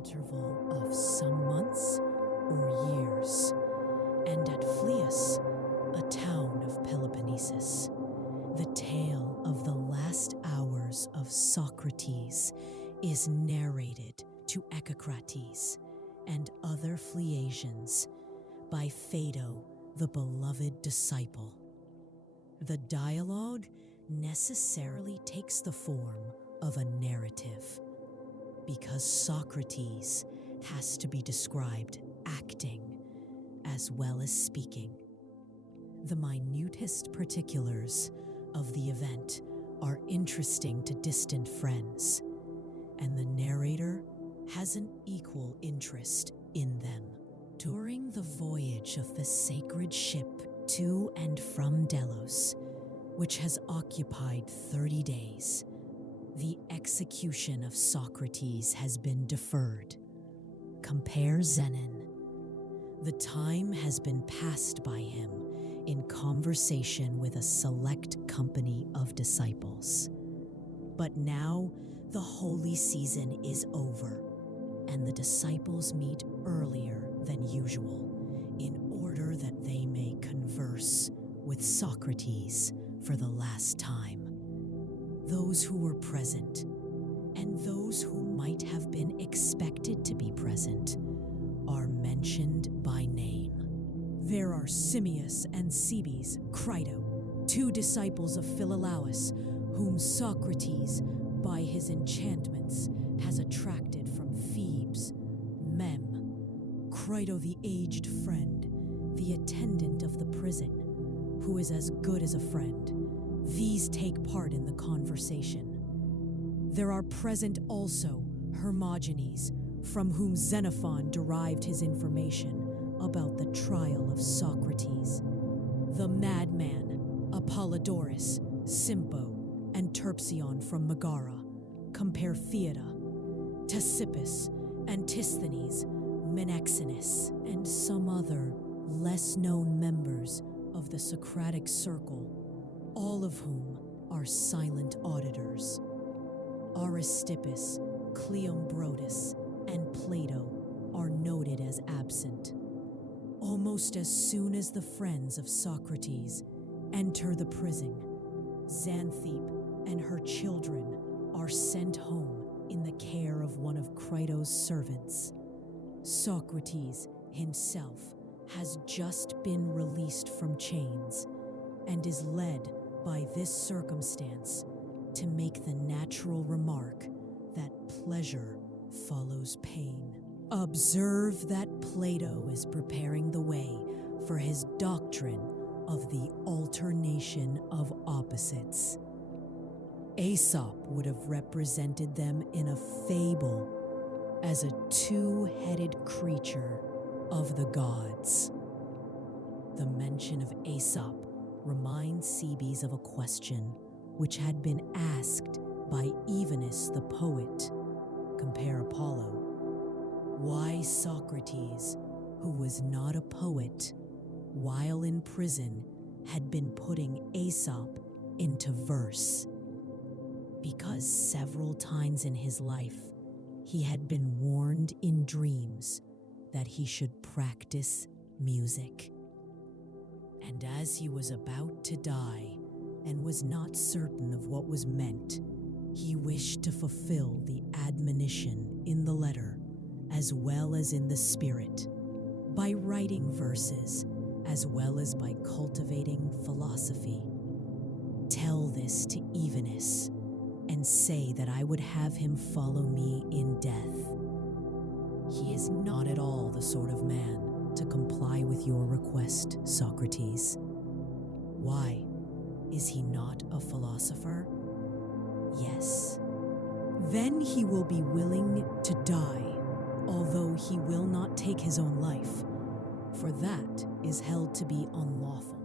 interval of some months or years, and at Phlius, a town of Peloponnesus, the tale of the last hours of Socrates is narrated to Echecrates and other Phliasians by Phaedo, the beloved disciple. The dialogue necessarily takes the form of a narrative, because Socrates has to be described acting as well as speaking. The minutest particulars of the event are interesting to distant friends, and the narrator has an equal interest in them. During the voyage of the sacred ship to and from Delos, which has occupied 30 days, the execution of Socrates has been deferred. Compare Zenon. The time has been passed by him in conversation with a select company of disciples. But now the holy season is over, and the disciples meet earlier than usual in order that they may converse with Socrates for the last time. Those who were present, and those who might have been expected to be present, are mentioned by name. There are Simmias and Cebes, Crito, two disciples of Philolaus, whom Socrates, by his enchantments, has attracted from Thebes. Mem, Crito the aged friend, the attendant of the prison, who is as good as a friend. These take part in the conversation. There are present also Hermogenes, from whom Xenophon derived his information about the trial of Socrates. The madman, Apollodorus, Simpo, and Terpsion from Megara. Compare Theada, Ctesippus, Antisthenes, Menexenus, and some other less-known members of the Socratic circle, all of whom are silent auditors. Aristippus, Cleombrotus, and Plato are noted as absent. Almost as soon as the friends of Socrates enter the prison, Xanthippe and her children are sent home in the care of one of Crito's servants. Socrates himself has just been released from chains and is led by this circumstance to make the natural remark that pleasure follows pain. Observe that Plato is preparing the way for his doctrine of the alternation of opposites. Aesop would have represented them in a fable as a two-headed creature of the gods. The mention of Aesop reminds Cebes of a question which had been asked by Evenus the poet. Compare Apollo. Why Socrates, who was not a poet, while in prison, had been putting Aesop into verse. Because several times in his life, he had been warned in dreams that he should practice music. And as he was about to die and was not certain of what was meant, he wished to fulfill the admonition in the letter as well as in the spirit, by writing verses as well as by cultivating philosophy. Tell this to Evenus, and say that I would have him follow me in death. He is not at all the sort of man to comply with your request, Socrates. Why? Is he not a philosopher? Yes. Then he will be willing to die, although he will not take his own life, for that is held to be unlawful.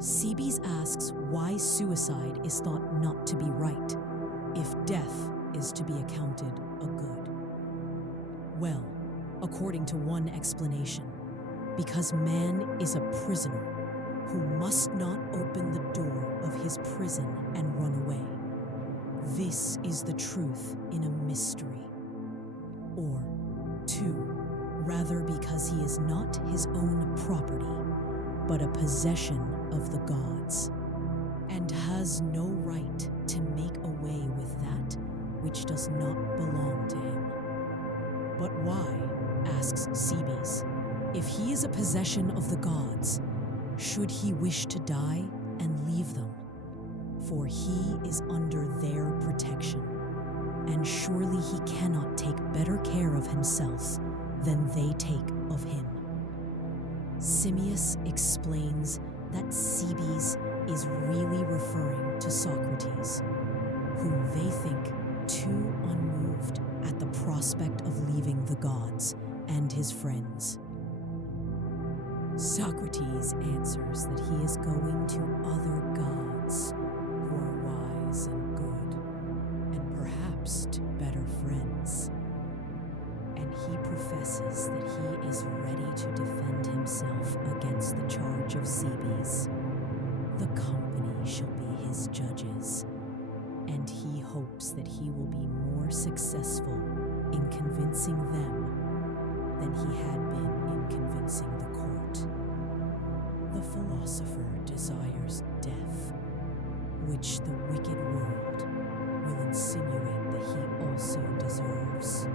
Cebes asks why suicide is thought not to be right, if death is to be accounted a good. Well, according to one explanation, because man is a prisoner who must not open the door of his prison and run away. This is the truth in a mystery. or 2, rather because he is not his own property, but a possession of the gods, and has no right to make away with that which does not belong to him. But why, asks Cebes, if he is a possession of the gods, should he wish to die and leave them? For he is under their protection, and surely he cannot take better care of himself than they take of him. Simmias explains that Cebes is really referring to Socrates, whom they think too unmoved at the prospect of leaving the gods and his friends. Socrates answers that he is going to other gods who are wise and good, and perhaps to better friends. And he professes that he is ready to defend himself against the charge of Cebes. The company shall be his judges, and he hopes that he will be more successful in convincing them than he had been in convincing the court. The philosopher desires death, which the wicked world will insinuate that he also deserves.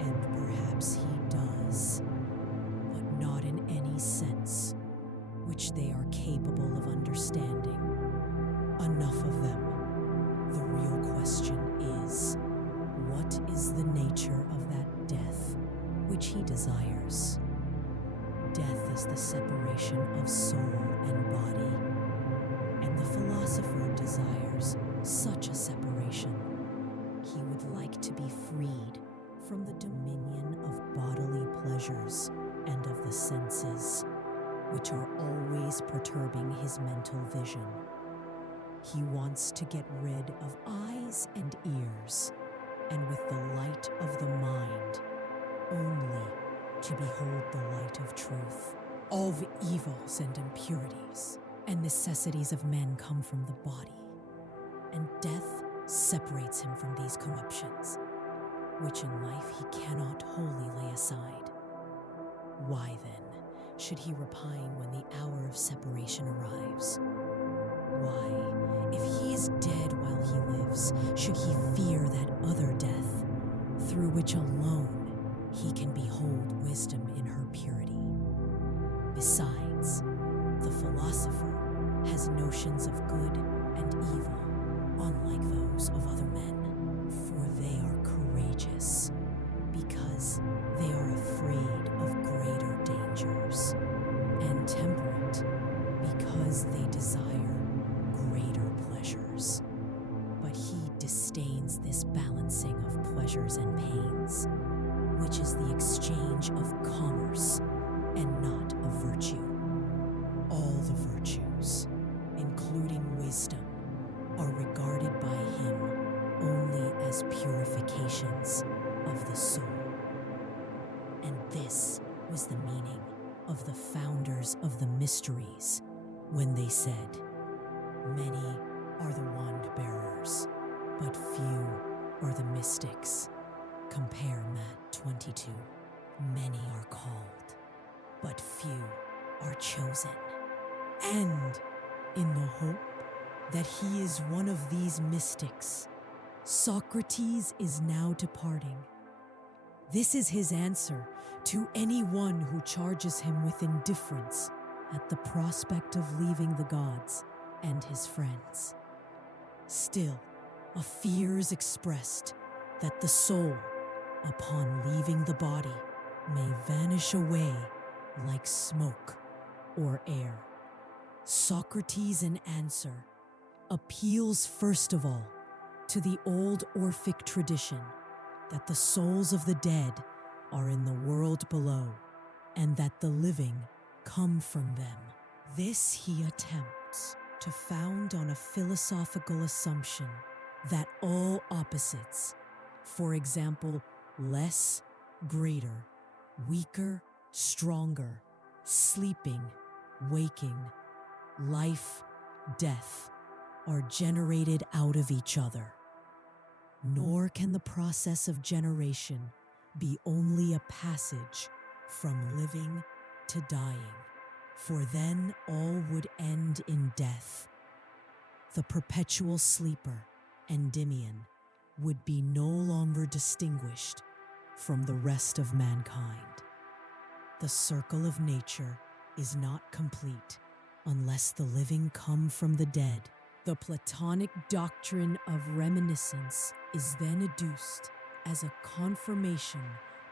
And perhaps he does, but not in any sense which they are capable of understanding. Enough of them. The real question is, what is the nature of that death which he desires? Death is the separation of soul and body, and the philosopher desires such a separation. He would like to be freed from the dominion of bodily pleasures and of the senses, which are always perturbing his mental vision. He wants to get rid of eyes and ears, and with the light of the mind, only to behold the light of truth. All the evils and impurities and necessities of men come from the body, and death separates him from these corruptions, which in life he cannot wholly lay aside. Why then should he repine when the hour of separation arrives? Why, if he is dead while he lives, should he fear that other death, through which alone he can behold wisdom in her purity? Besides, the philosopher has notions of good and evil, unlike those of other men, for they are courageous, because they are afraid of greater dangers, and temperate, because they desire greater pleasures. But he disdains this balancing of pleasures and pains, which is the exchange of commerce and not of virtue. All the virtues, including wisdom, are regarded by him only as purifications of the soul. And this was the meaning of the founders of the mysteries when they said, "Many are the wand-bearers, but few are the mystics." Compare Matt 22. Many are called, but few are chosen. And in the hope that he is one of these mystics, Socrates is now departing. This is his answer to anyone who charges him with indifference at the prospect of leaving the gods and his friends. Still, a fear is expressed that the soul, upon leaving the body, may vanish away like smoke or air. Socrates, in answer, appeals first of all to the old Orphic tradition that the souls of the dead are in the world below, and that the living come from them. This he attempts to found on a philosophical assumption that all opposites, for example, less, greater, weaker, stronger, sleeping, waking, life, death, are generated out of each other. Nor can the process of generation be only a passage from living to dying, for then all would end in death. The perpetual sleeper, Endymion, would be no longer distinguished from the rest of mankind. The circle of nature is not complete unless the living come from the dead. The Platonic doctrine of reminiscence is then adduced as a confirmation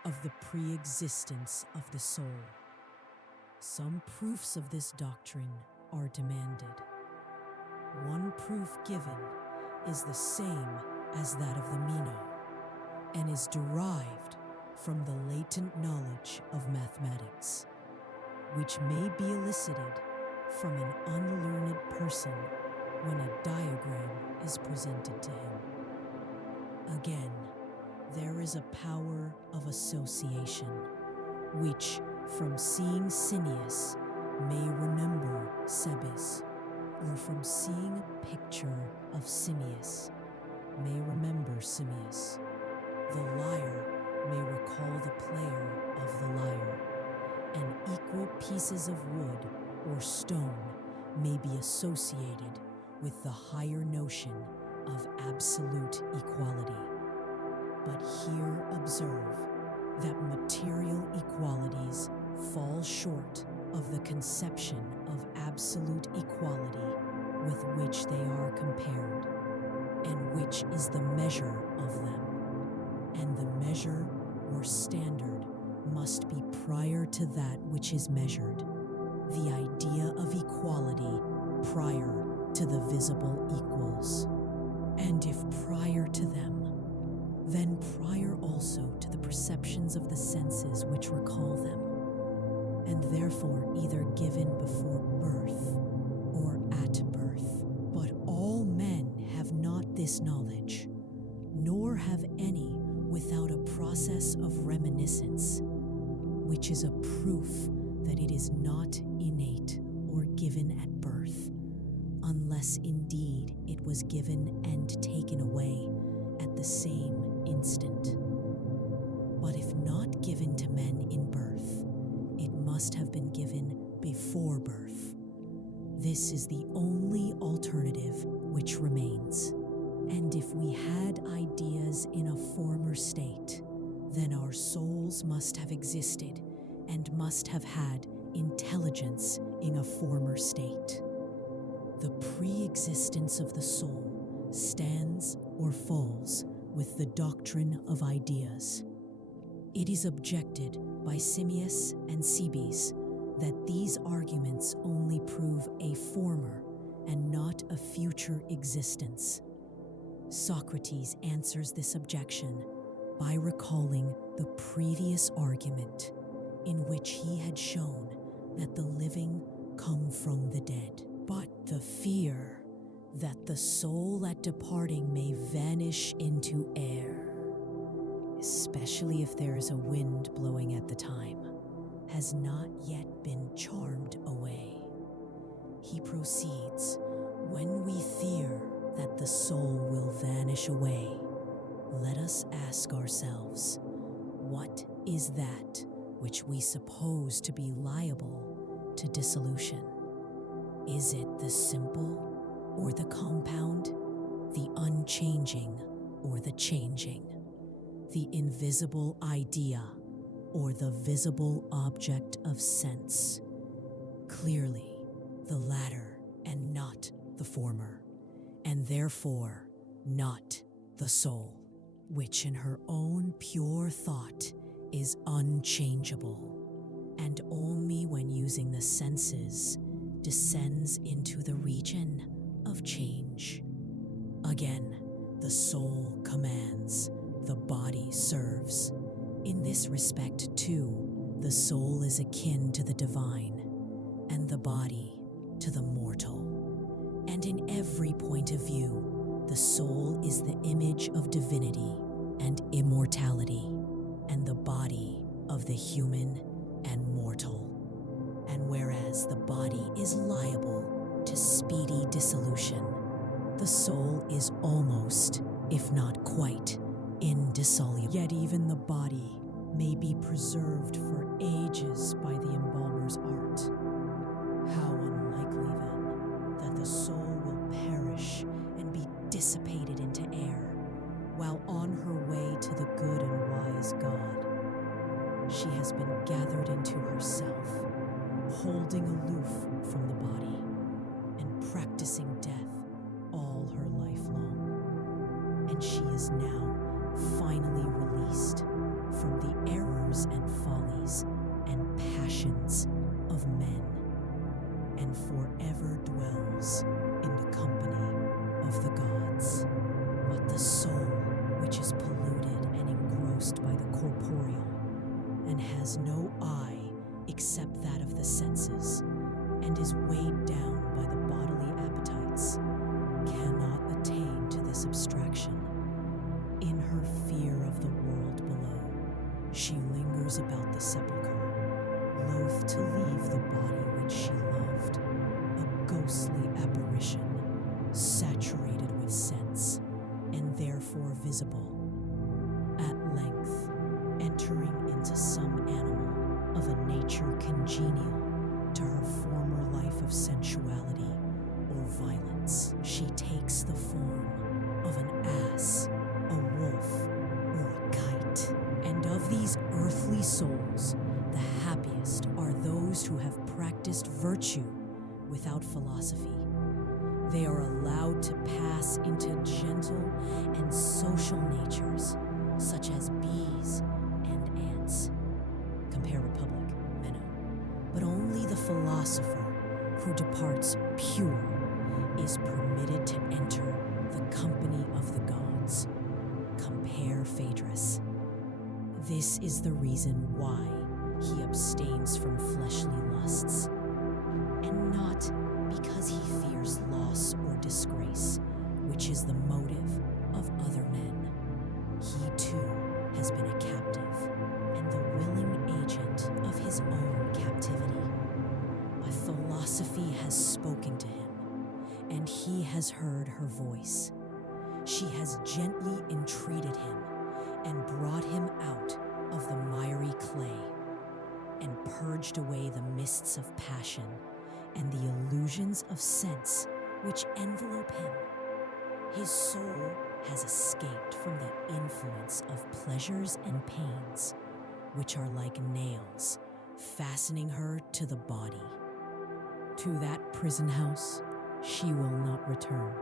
of the pre-existence of the soul. Some proofs of this doctrine are demanded. One proof given is the same as that of the Meno, and is derived from the latent knowledge of mathematics, which may be elicited from an unlearned person when a diagram is presented to him. Again, there is a power of association, which, from seeing Cineas, may remember Cebes, or from seeing a picture of Cineas, may remember Simmias. The lyre may recall the player of the lyre, and equal pieces of wood or stone may be associated with the higher notion of absolute equality. But here observe that material equalities fall short of the conception of absolute equality with which they are compared, and which is the measure of them. And the measure or standard must be prior to that which is measured, the idea of equality prior to the visible equals. And if prior to them, then prior also to the perceptions of the senses which recall them, and therefore either given before birth or at birth. But all men have not this knowledge, nor have any without a process of reminiscence, which is a proof that it is not innate or given at birth, unless indeed it was given and taken away at the same instant. But if not given to men in birth, it must have been given before birth. This is the only alternative which remains. And if we had ideas in a former state, then our souls must have existed and must have had intelligence in a former state. The pre-existence of the soul stands or falls with the doctrine of ideas. It is objected by Simmias and Cebes that these arguments only prove a former and not a future existence. Socrates answers this objection by recalling the previous argument in which he had shown that the living come from the dead. But the fear that the soul at departing may vanish into air, especially if there is a wind blowing at the time, has not yet been charmed away. He proceeds, when we fear that the soul will vanish away, let us ask ourselves, what is that which we suppose to be liable to dissolution? Is it the simple or the compound, the unchanging or the changing, the invisible idea or the visible object of sense? Clearly, the latter and not the former, and therefore not the soul, which in her own pure thought is unchangeable, and only when using the senses descends into the region of change. Again, the soul commands, the body serves. In this respect, too, the soul is akin to the divine, and the body to the mortal. And in every point of view, the soul is the image of divinity and immortality, and the body of the human and mortal. And whereas the body is liable to speedy dissolution, the soul is almost, if not quite, indissoluble. Yet even the body may be preserved for ages by the embalmer's art. How unlikely, then, that the soul will perish and be dissipated into air, while on her way to the good and wise God. She has been gathered into herself, holding aloof from the body, and practicing death all her life long. And she is now finally released from the errors and follies and passions of men, and forever dwells in the company of the gods. But the soul, which is polluted and engrossed by the corporeal, and has no eye except that of the senses, and is weighed down by the bodily appetites, cannot attain to this abstraction. In her fear of the world below, she lingers about the sepulchre, loath to leave the body which she loved, a ghostly apparition, saturated with sense, and therefore visible. At length, entering into some animal of a nature congenial to her former life of sensuality or violence, she takes the form of an ass, a wolf, or a kite. And of these earthly souls, the happiest are those who have practiced virtue without philosophy. They are allowed to pass into gentle and social natures, such as bees and ants. Compare Republic, Menno. But only the philosopher who departs pure is permitted to enter the company of the gods. Compare Phaedrus. This is the reason why he abstains from fleshly lusts, and not because he fears loss or disgrace, which is the motive of other men. He too has been a captive, and the willing agent of his own captivity. But philosophy has spoken to him, and he has heard her voice. She has gently entreated him and brought him out of the miry clay, and purged away the mists of passion and the illusions of sense which envelope him. His soul has escaped from the influence of pleasures and pains, which are like nails, fastening her to the body. To that prison house she will not return,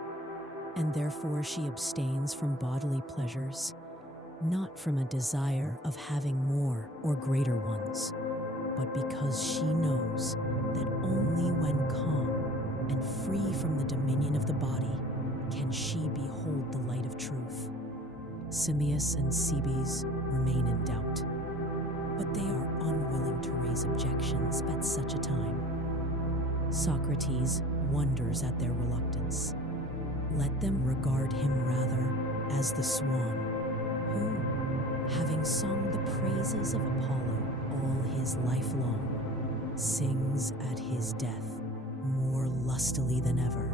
and therefore she abstains from bodily pleasures, not from a desire of having more or greater ones, but because she knows that only when calm and free from the dominion of the body can she behold the light of truth. Simmias and Cebes remain in doubt, but they are unwilling to raise objections at such a time. Socrates wonders at their reluctance. Let them regard him rather as the swan, who, having sung the praises of Apollo all his life long, sings at his death more lustily than ever.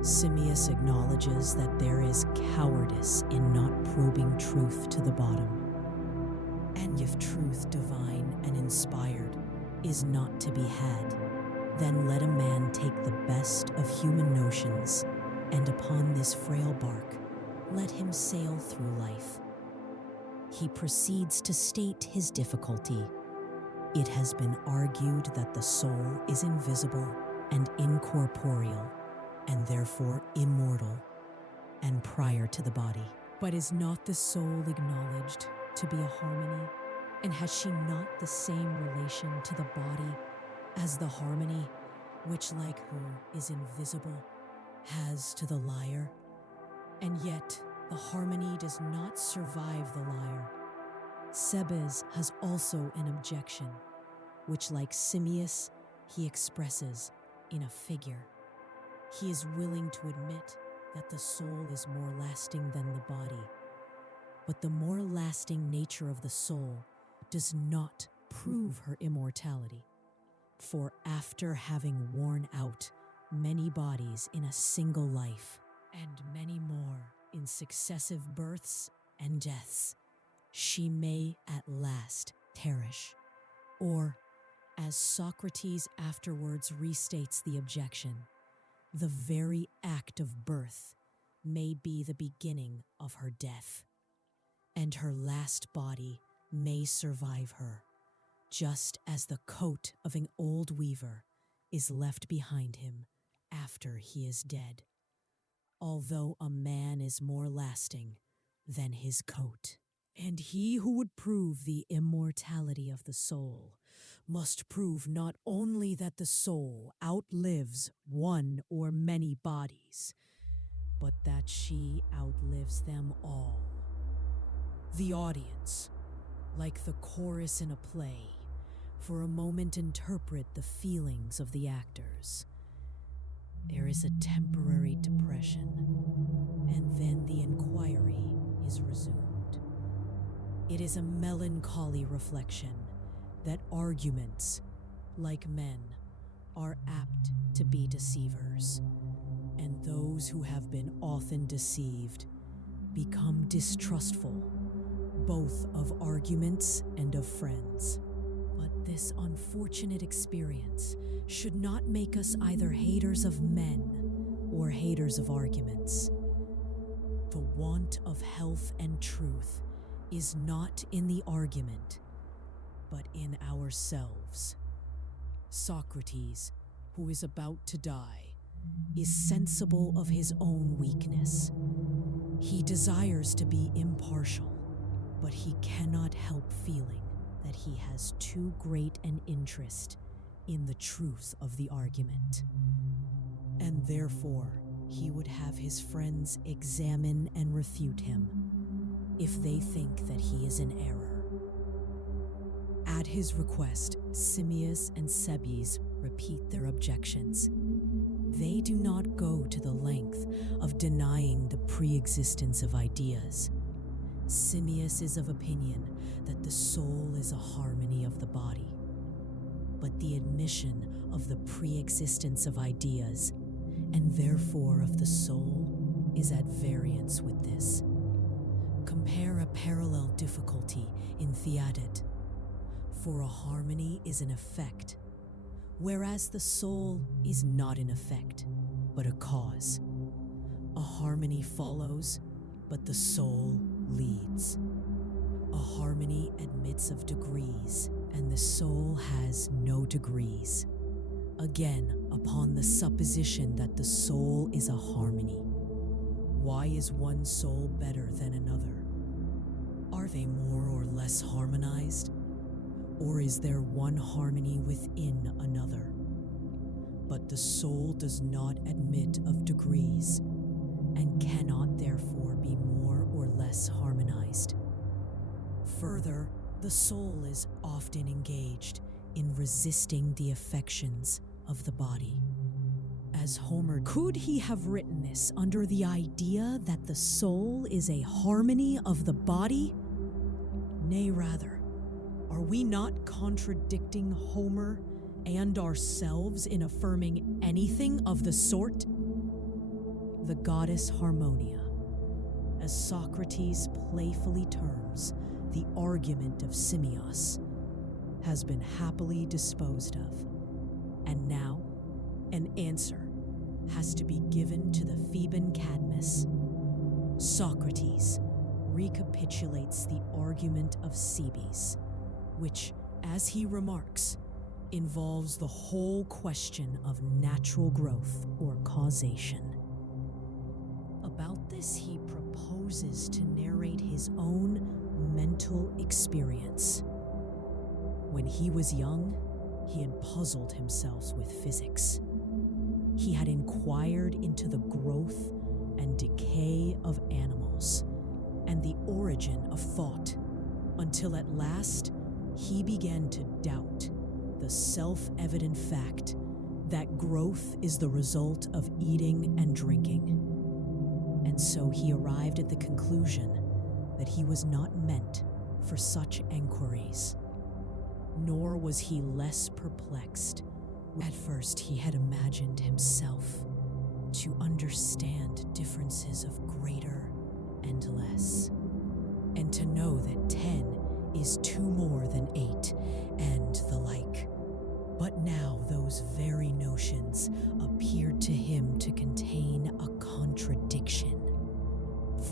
Simmias acknowledges that there is cowardice in not probing truth to the bottom. And if truth divine and inspired is not to be had, then let a man take the best of human notions, and upon this frail bark let him sail through life. He proceeds to state his difficulty. It has been argued that the soul is invisible and incorporeal, and therefore immortal and prior to the body. But is not the soul acknowledged to be a harmony? And has she not the same relation to the body as the harmony, which like her is invisible, has to the lyre? And yet the harmony does not survive the lyre. Cebes has also an objection, which like Simmias he expresses in a figure. He is willing to admit that the soul is more lasting than the body, but the more lasting nature of the soul does not prove her immortality. For after having worn out many bodies in a single life, and many more in successive births and deaths, she may at last perish. Or, as Socrates afterwards restates the objection, the very act of birth may be the beginning of her death, and her last body may survive her, just as the coat of an old weaver is left behind him after he is dead, although a man is more lasting than his coat. And he who would prove the immortality of the soul must prove not only that the soul outlives one or many bodies, but that she outlives them all. The audience, like the chorus in a play, for a moment interpret the feelings of the actors. There is a temporary depression, and then the inquiry is resumed. It is a melancholy reflection that arguments, like men, are apt to be deceivers, and those who have been often deceived become distrustful, both of arguments and of friends. But this unfortunate experience should not make us either haters of men or haters of arguments. The want of health and truth is not in the argument, but in ourselves. Socrates, who is about to die, is sensible of his own weakness. He desires to be impartial, but he cannot help feeling that he has too great an interest in the truth of the argument, and therefore he would have his friends examine and refute him if they think that he is in error. At his request, Simmias and Cebes repeat their objections. They do not go to the length of denying the pre-existence of ideas. Simmias is of opinion that the soul is a harmony of the body, but the admission of the pre-existence of ideas, and therefore of the soul, is at variance with this. Compare a parallel difficulty in Theaet, for a harmony is an effect, whereas the soul is not an effect, but a cause. A harmony follows, but the soul leads. A harmony admits of degrees, and the soul has no degrees. Again, upon the supposition that the soul is a harmony, why is one soul better than another? Are they more or less harmonized? Or is there one harmony within another? But the soul does not admit of degrees, and cannot therefore be more or less harmonized. Further, the soul is often engaged in resisting the affections of the body. As Homer, could he have written this under the idea that the soul is a harmony of the body? Nay, rather, are we not contradicting Homer and ourselves in affirming anything of the sort? The goddess Harmonia, as Socrates playfully terms the argument of Simmias, has been happily disposed of, and now an answer has to be given to the Theban Cadmus. Socrates recapitulates the argument of Cebes, which, as he remarks, involves the whole question of natural growth or causation. About this, he proposes to narrate his own mental experience. When he was young, he had puzzled himself with physics. He had inquired into the growth and decay of animals and the origin of thought, until at last he began to doubt the self-evident fact that growth is the result of eating and drinking. And so he arrived at the conclusion that he was not meant for such enquiries. Nor was he less perplexed. At first he had imagined himself to understand differences of greater and less. and to know that 10 is 2 more than 8, and the like. But now those very notions appeared to him to contain a contradiction.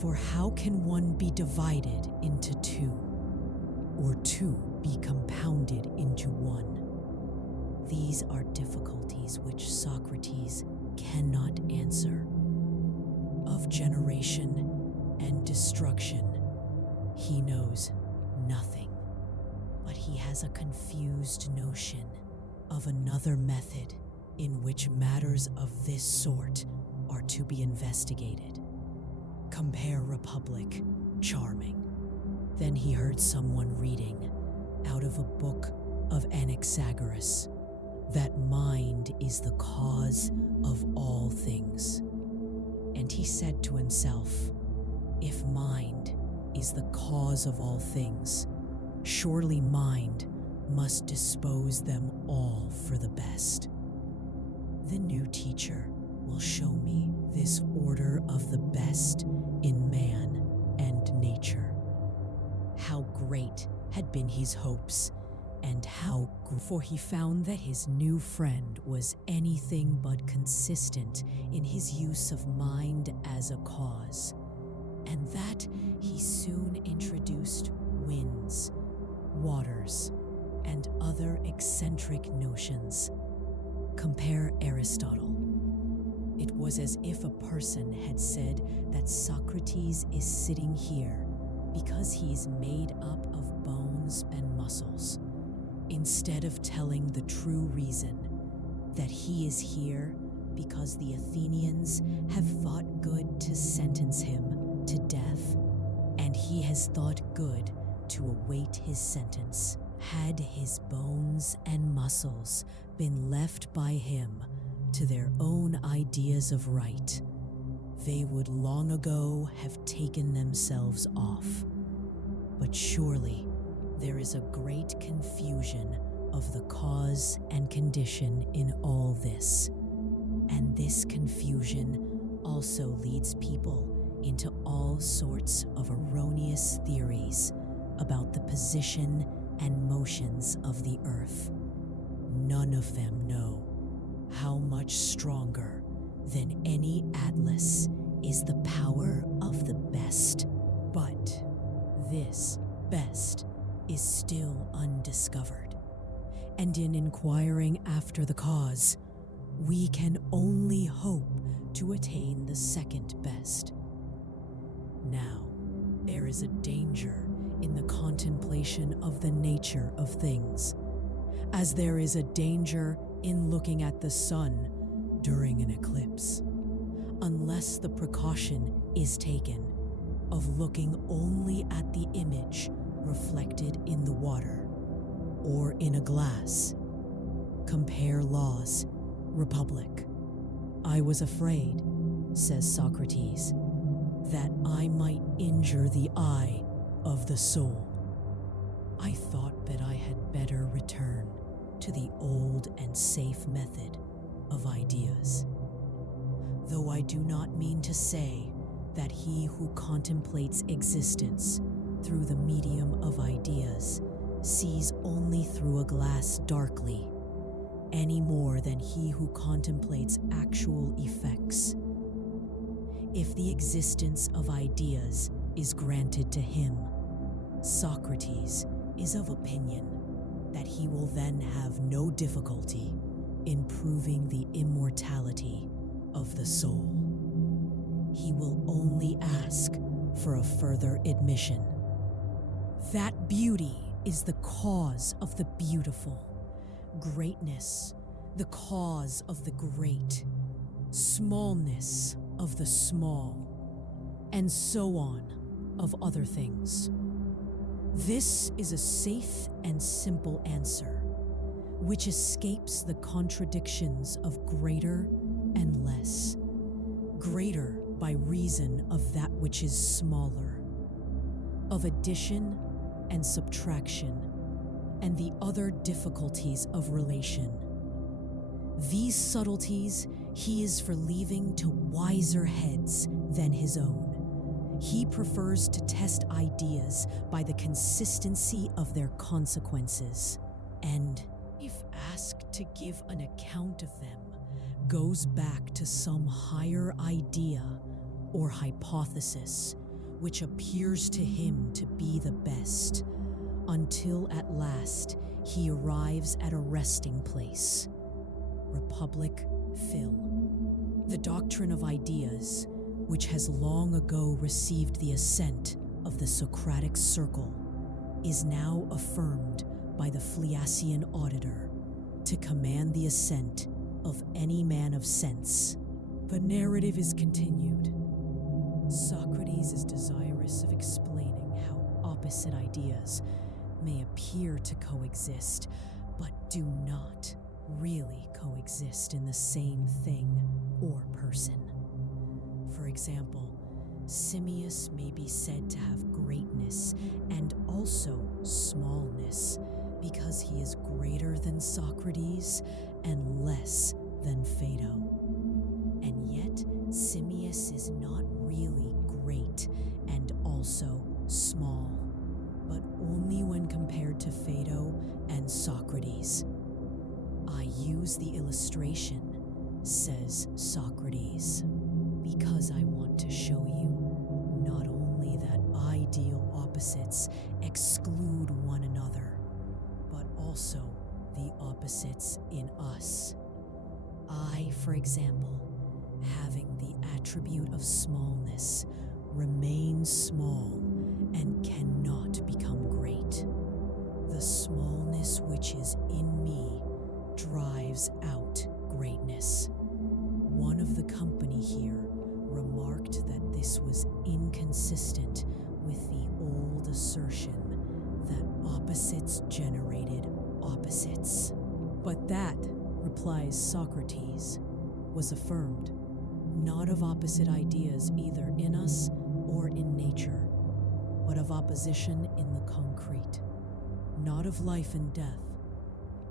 For how can one be divided into 2, or 2 be compounded into 1? These are difficulties which Socrates cannot answer. Of generation and destruction, he knows nothing, but he has a confused notion of another method in which matters of this sort are to be investigated. Compare Republic, charming. Then he heard someone reading out of a book of Anaxagoras that mind is the cause of all things. And he said to himself, if mind is the cause of all things, surely mind must dispose them all for the best. The new teacher will show me this order of the best in man and nature. How great had been his hopes, and for he found that his new friend was anything but consistent in his use of mind as a cause, and that he soon introduced winds, waters, and other eccentric notions. Compare Aristotle. It was as if a person had said that Socrates is sitting here because he is made up of bones and muscles, instead of telling the true reason that he is here because the Athenians have thought good to sentence him to death, and he has thought good to await his sentence. Had his bones and muscles been left by him to their own ideas of right, they would long ago have taken themselves off. But surely there is a great confusion of the cause and condition in all this, and this confusion also leads people into all sorts of erroneous theories about the position and motions of the earth. None of them know how much stronger than any atlas is the power of the best. But this best is still undiscovered, and in inquiring after the cause, we can only hope to attain the second best. Now, there is a danger in the contemplation of the nature of things, as there is a danger in looking at the sun during an eclipse, unless the precaution is taken of looking only at the image reflected in the water or in a glass. Compare Laws, Republic. I was afraid, says Socrates, that I might injure the eye of the soul. I thought that I had better return to the old and safe method of ideas. Though I do not mean to say that he who contemplates existence through the medium of ideas sees only through a glass darkly, any more than he who contemplates actual effects. If the existence of ideas is granted to him, Socrates is of opinion that he will then have no difficulty in proving the immortality of the soul. He will only ask for a further admission. That beauty is the cause of the beautiful, greatness the cause of the great, smallness of the small, and so on of other things. This is a safe and simple answer, which escapes the contradictions of greater and less, greater by reason of that which is smaller, of addition and subtraction, and the other difficulties of relation. These subtleties he is for leaving to wiser heads than his own. He prefers to test ideas by the consistency of their consequences, and, if asked to give an account of them, goes back to some higher idea or hypothesis which appears to him to be the best, until at last he arrives at a resting place. Republic Phil. The doctrine of ideas, which has long ago received the assent of the Socratic circle, is now affirmed by the Phliasian auditor to command the assent of any man of sense. The narrative is continued. Socrates is desirous of explaining how opposite ideas may appear to coexist, but do not really coexist in the same thing or person. For example, Simmias may be said to have greatness and also smallness because he is greater than Socrates and less than Phaedo. And yet, Simmias is not really great and also small, but only when compared to Phaedo and Socrates. I use the illustration, says Socrates, because I want to show you not only that ideal opposites exclude one another, but also the opposites in us. I, for example, having the attribute of smallness, remain small and cannot become great. The smallness which is in me drives out greatness. One of the company here remarked that this was inconsistent with the old assertion that opposites generated opposites. But that, replies Socrates, was affirmed, not of opposite ideas either in us or in nature, but of opposition in the concrete, not of life and death,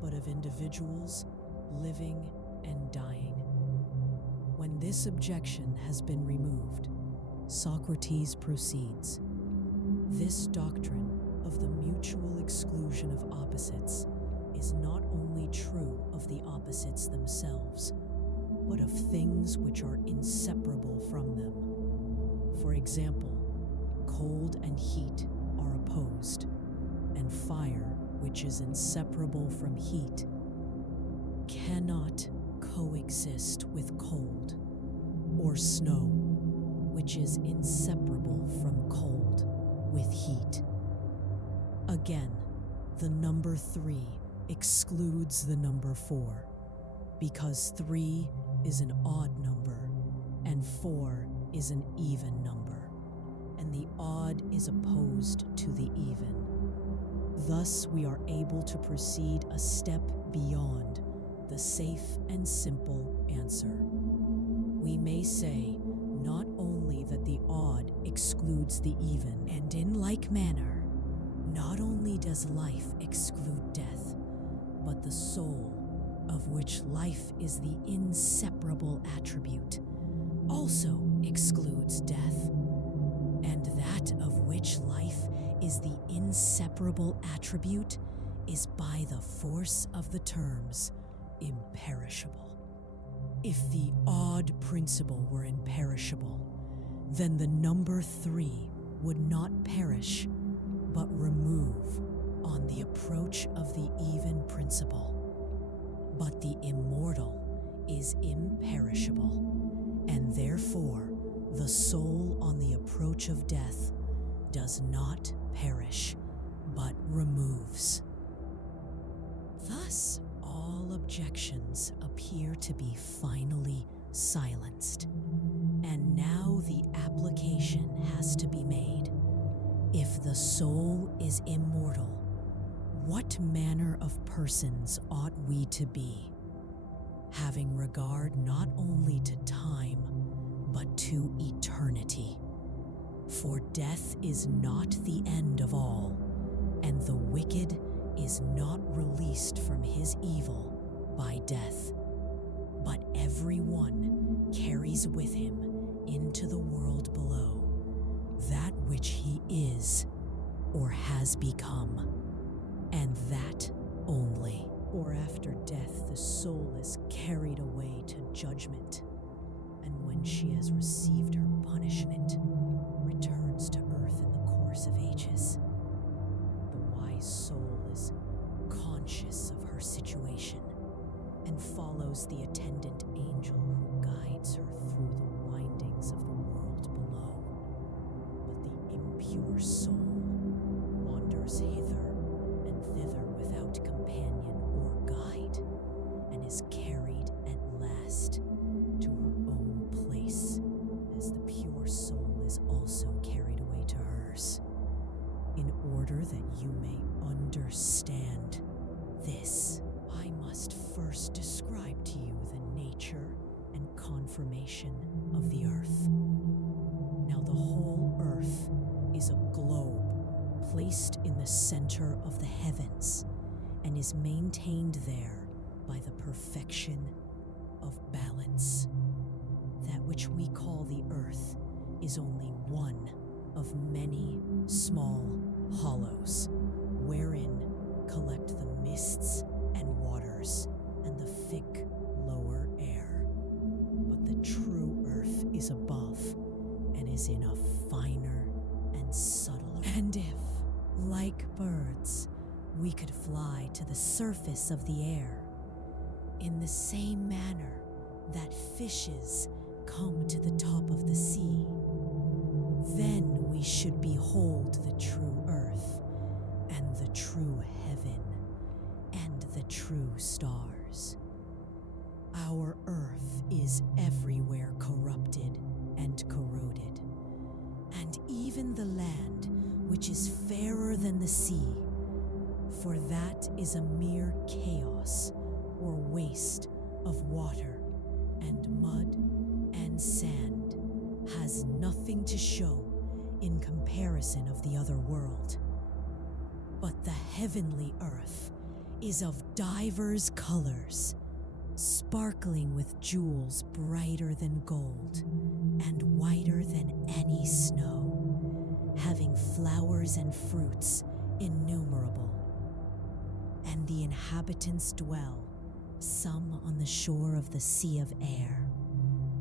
but of individuals living and dying. When this objection has been removed, Socrates proceeds. This doctrine of the mutual exclusion of opposites is not only true of the opposites themselves, but of things which are inseparable from them. For example, cold and heat are opposed, and fire, which is inseparable from heat, cannot coexist with cold, or snow, which is inseparable from cold, with heat. Again, the number 3 excludes the number 4, because 3 is an odd number and 4 is an even number, and the odd is opposed to the even. Thus, we are able to proceed a step beyond the safe and simple answer. We may say not only that the odd excludes the even, and in like manner, not only does life exclude death, but the soul, of which life is the inseparable attribute, also excludes death, and that of which life is the inseparable attribute is by the force of the terms imperishable. If the odd principle were imperishable, then the number 3 would not perish, but remove on the approach of the even principle. But the immortal is imperishable, and therefore the soul on the approach of death does not perish, but removes. Thus, all objections appear to be finally silenced, and now the application has to be made. If the soul is immortal, what manner of persons ought we to be, having regard not only to time, but to eternity? For death is not the end of all, and the wicked is not released from his evil by death, but every one carries with him into the world below which he is or has become, and that only. Or after death, the soul is carried away to judgment, and when she has received her punishment, returns to earth in the course of ages. The wise soul is conscious of her situation and follows the attendant angel who guides her through the windings of the world below. But the impure soul wanders hither and thither without companion or guide, and is carried at last to her own place, as the pure soul is also carried away to hers. In order that you may understand this, I must first describe to you the nature and conformation of the earth. Now the whole earth is a globe placed in the center of the heavens, and is maintained there by the perfection of balance. That which we call the earth is only one of many small hollows, wherein collect the mists and waters and the thick lower air. But the true earth is above, and is in a finer and subtler. And if, like birds, we could fly to the surface of the air, in the same manner that fishes come to the top of the sea, then we should behold the true earth, and the true heaven, and the true stars. Our earth is everywhere corrupted and corroded, and even the land, which is fairer than the sea, for that is a mere chaos or waste of water and mud and sand, has nothing to show in comparison of the other world. But the heavenly earth is of divers colors, sparkling with jewels brighter than gold and whiter than any snow, having flowers and fruits innumerable. And the inhabitants dwell, some on the shore of the sea of air,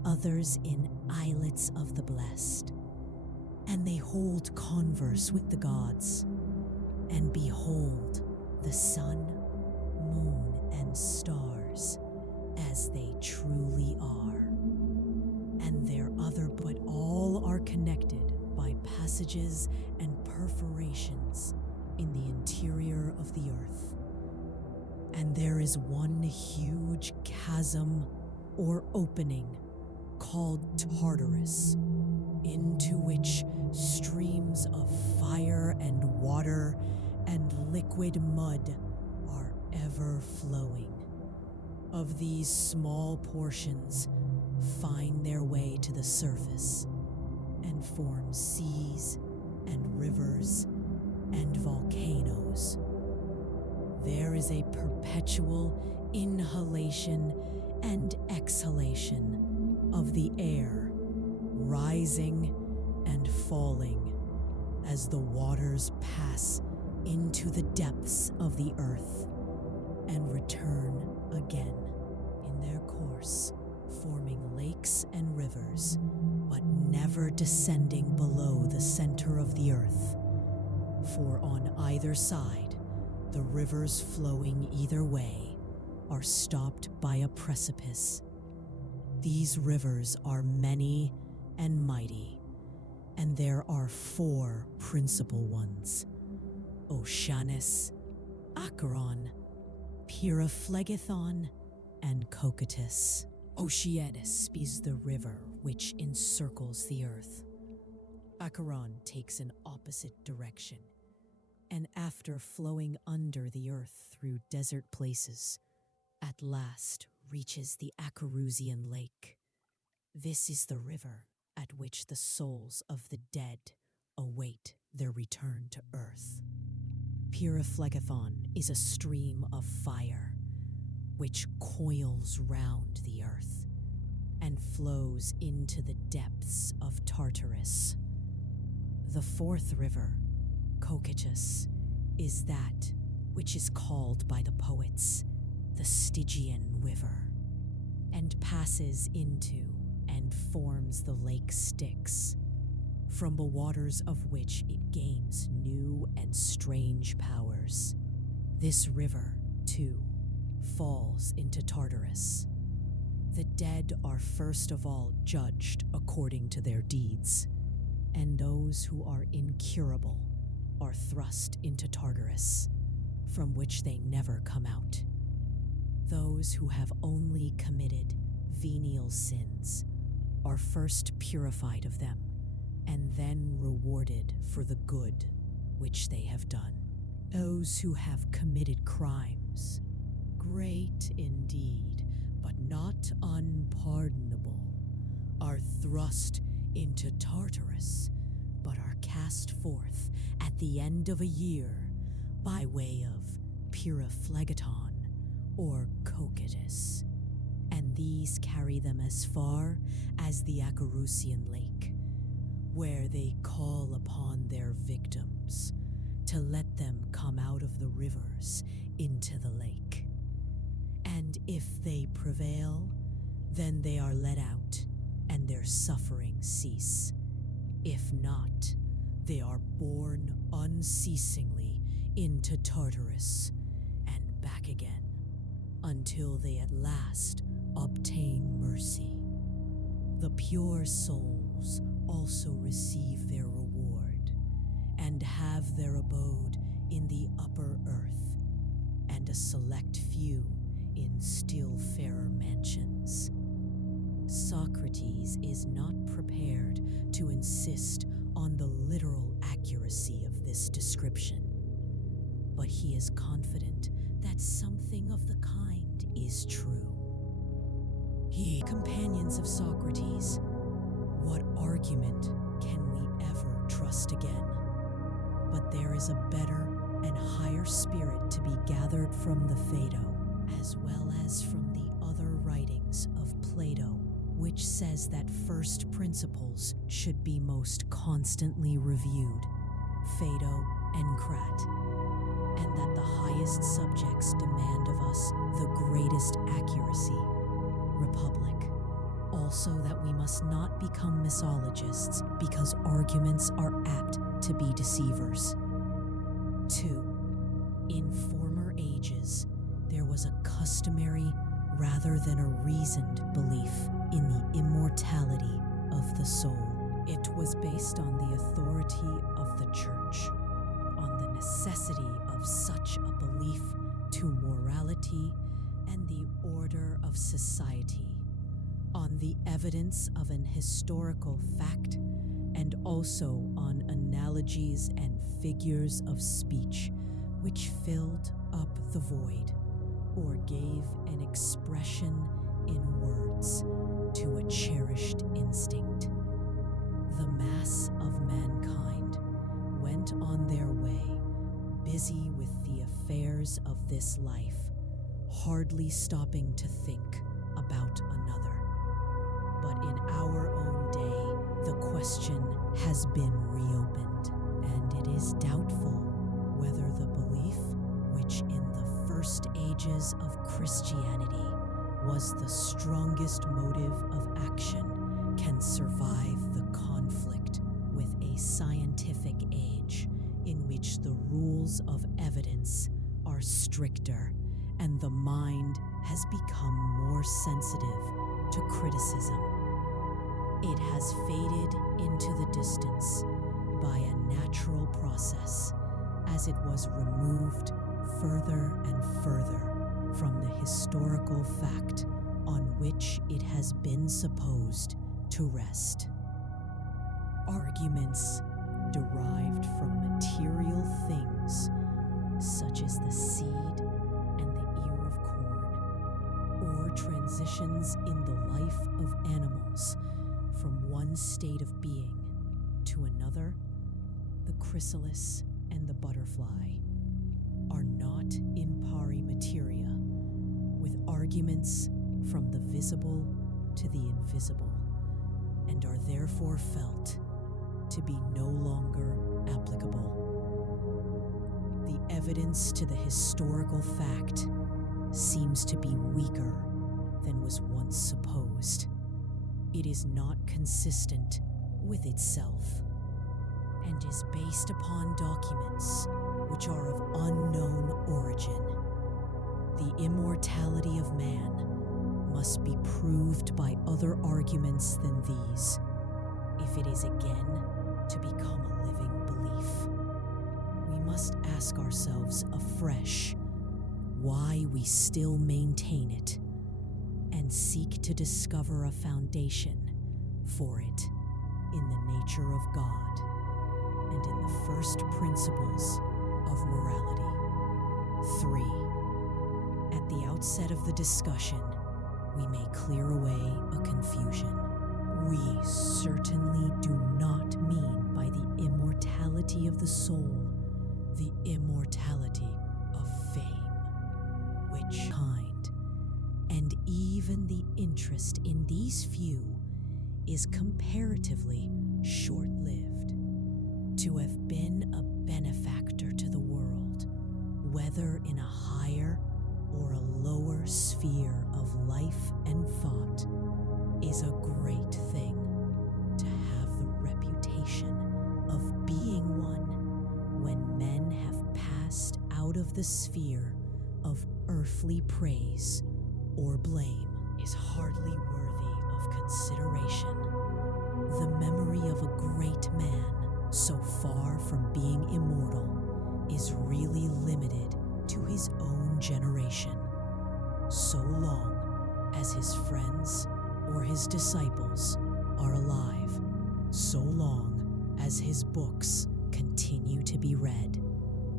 others in islets of the blessed. And they hold converse with the gods, and behold the sun, moon, and stars as they truly are. And their other, but all are connected by passages and perforations in the interior of the earth. And there is one huge chasm or opening called Tartarus, into which streams of fire and water and liquid mud are ever flowing. Of these, small portions find their way to the surface and form seas and rivers and volcanoes. There is a perpetual inhalation and exhalation of the air, rising and falling as the waters pass into the depths of the earth and return again in their course, forming lakes and rivers, but never descending below the center of the earth. For on either side, the rivers flowing either way are stopped by a precipice. These rivers are many and mighty, and there are 4 principal ones: Oceanus, Acheron, Pyriphlegethon, and Cocytus. Oceanus is the river which encircles the earth. Acheron takes an opposite direction, and after flowing under the earth through desert places, at last reaches the Acherusian lake. This is the river at which the souls of the dead await their return to earth. Pyriphlegethon is a stream of fire which coils round the earth and flows into the depths of Tartarus. The fourth river, Cocytus, is that which is called by the poets the Stygian River, and passes into and forms the lake Styx, from the waters of which it gains new and strange powers. This river, too, falls into Tartarus. The dead are first of all judged according to their deeds, and those who are incurable are thrust into Tartarus, from which they never come out. Those who have only committed venial sins are first purified of them, and then rewarded for the good which they have done. Those who have committed crimes, great indeed, but not unpardonable, are thrust into Tartarus, but are cast forth at the end of a year by way of Pyriphlegethon or Cocytus, and these carry them as far as the Acherusian lake, where they call upon their victims to let them come out of the rivers into the lake. And if they prevail, then they are let out, and their sufferings cease. If not, they are borne unceasingly into Tartarus and back again, until they at last obtain mercy. The pure souls also receive their reward, and have their abode in the upper earth, and a select few in still fairer mansions. Socrates is not prepared to insist on the literal accuracy of this description, but he is confident that something of the kind is true. Ye companions of Socrates, what argument can we ever trust again? But there is a better and higher spirit to be gathered from the Phaedo, as well as from the other writings of Plato, which says that first principles should be most constantly reviewed, Phaedo and Crat, and that the highest subjects demand of us the greatest accuracy, Republic. Also that we must not become misologists, because arguments are apt to be deceivers. 2. In former ages, there was a customary rather than a reasoned belief in the immortality of the soul. It was based on the authority of the Church, on the necessity of such a belief to morality and the order of society, on the evidence of an historical fact, and also on analogies and figures of speech which filled up the void, or gave an expression in words to a cherished instinct. The mass of mankind went on their way, busy with the affairs of this life, hardly stopping to think about another. But in our own day, the question has been reopened, and it is doubtful whether the belief which in the first ages of Christianity was the strongest motive of action can survive the conflict with a scientific age in which the rules of evidence are stricter and the mind has become more sensitive to criticism. It has faded into the distance by a natural process as it was removed further and further from the historical fact on which it has been supposed to rest. Arguments derived from material things, such as the seed and the ear of corn, or transitions in the life of animals from one state of being to another, the chrysalis and the butterfly, are not in pari materia with arguments from the visible to the invisible, and are therefore felt to be no longer applicable. The evidence to the historical fact seems to be weaker than was once supposed. It is not consistent with itself and is based upon documents which are of unknown origin. The immortality of man must be proved by other arguments than these if it is again to become a living belief. We must ask ourselves afresh why we still maintain it and seek to discover a foundation for it in the nature of God and in the first principles of morality. 3. At the outset of the discussion, we may clear away a confusion. We certainly do not mean by the immortality of the soul the immortality of fame, which kind, and even the interest in these few is comparatively short-lived. To have been a benefactor to the world, whether in a higher or a lower sphere of life and thought, is a great thing. To have the reputation of being one when men have passed out of the sphere of earthly praise or blame is hardly worthy of consideration. The memory of a great man, so far from being immortal, is really limited to his own generation. So long as his friends or his disciples are alive, so long as his books continue to be read,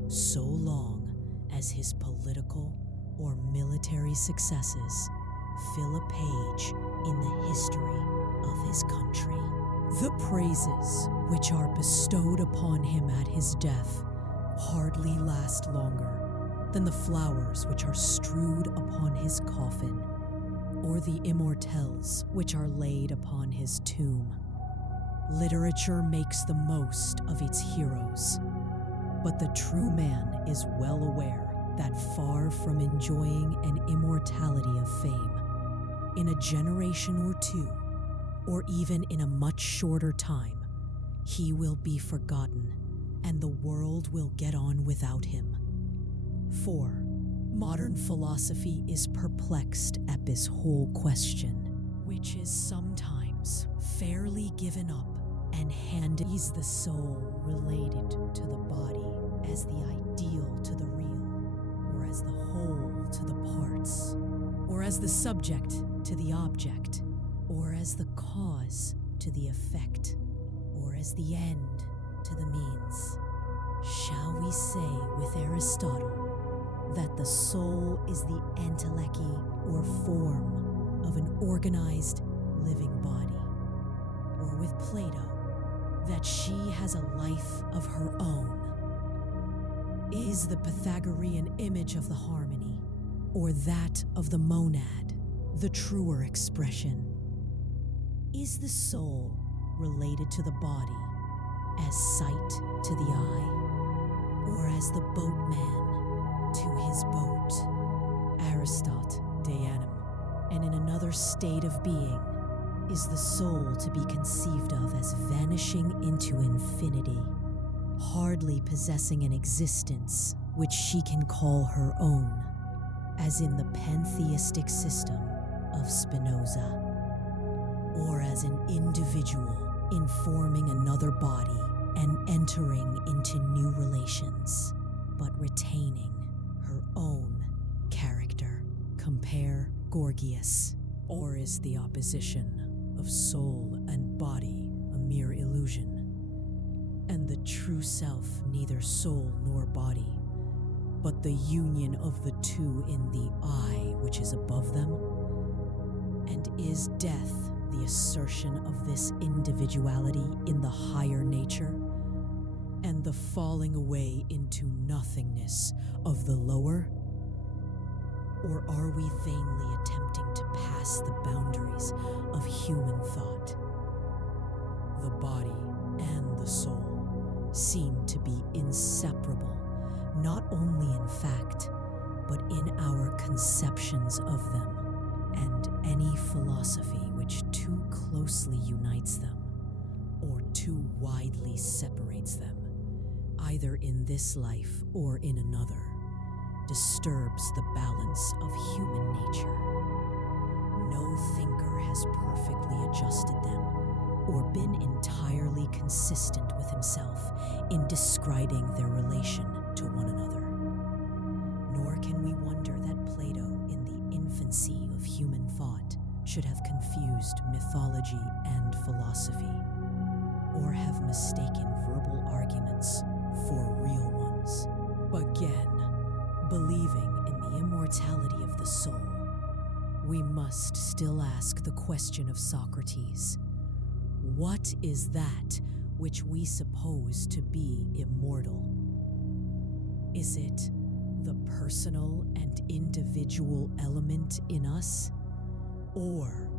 so long as his political or military successes fill a page in the history of his country. The praises which are bestowed upon him at his death hardly last longer than the flowers which are strewed upon his coffin, or the immortelles which are laid upon his tomb. Literature makes the most of its heroes, but the true man is well aware that far from enjoying an immortality of fame, in a generation or two, or even in a much shorter time, he will be forgotten and the world will get on without him. 4. Modern philosophy is perplexed at this whole question, which is sometimes fairly given up and handed. Is the soul related to the body as the ideal to the real, or as the whole to the parts, or as the subject to the object, or as the cause to the effect, or as the end to the means? Shall we say with Aristotle that the soul is the entelechy or form of an organized living body? Or with Plato, that she has a life of her own? Is the Pythagorean image of the harmony, or that of the monad, the truer expression? Is the soul related to the body as sight to the eye, or as the boatman to his boat? Aristotle, De Anima. And in another state of being, is the soul to be conceived of as vanishing into infinity, hardly possessing an existence which she can call her own, as in the pantheistic system of Spinoza, or as an individual informing another body and entering into new relations, but retaining her own character? Compare Gorgias. Or is the opposition of soul and body a mere illusion, and the true self neither soul nor body, but the union of the two in the I which is above them? And is death the assertion of this individuality in the higher nature, and the falling away into nothingness of the lower? Or are we vainly attempting to pass the boundaries of human thought? The body and the the soul seem to be inseparable, not only in fact, but in our conceptions of them, and any philosophy which too closely unites them or too widely separates them, either in this life or in another, disturbs the balance of human nature. No thinker has perfectly adjusted them or been entirely consistent with himself in describing their relation to one another. Nor can we wonder that Plato, in the infancy of human thought, should have confused mythology and philosophy, or have mistaken verbal arguments for real ones. Again, believing in the immortality of the soul, we must still ask the question of Socrates: what is that which we suppose to be immortal? Is it the personal and individual element in us, or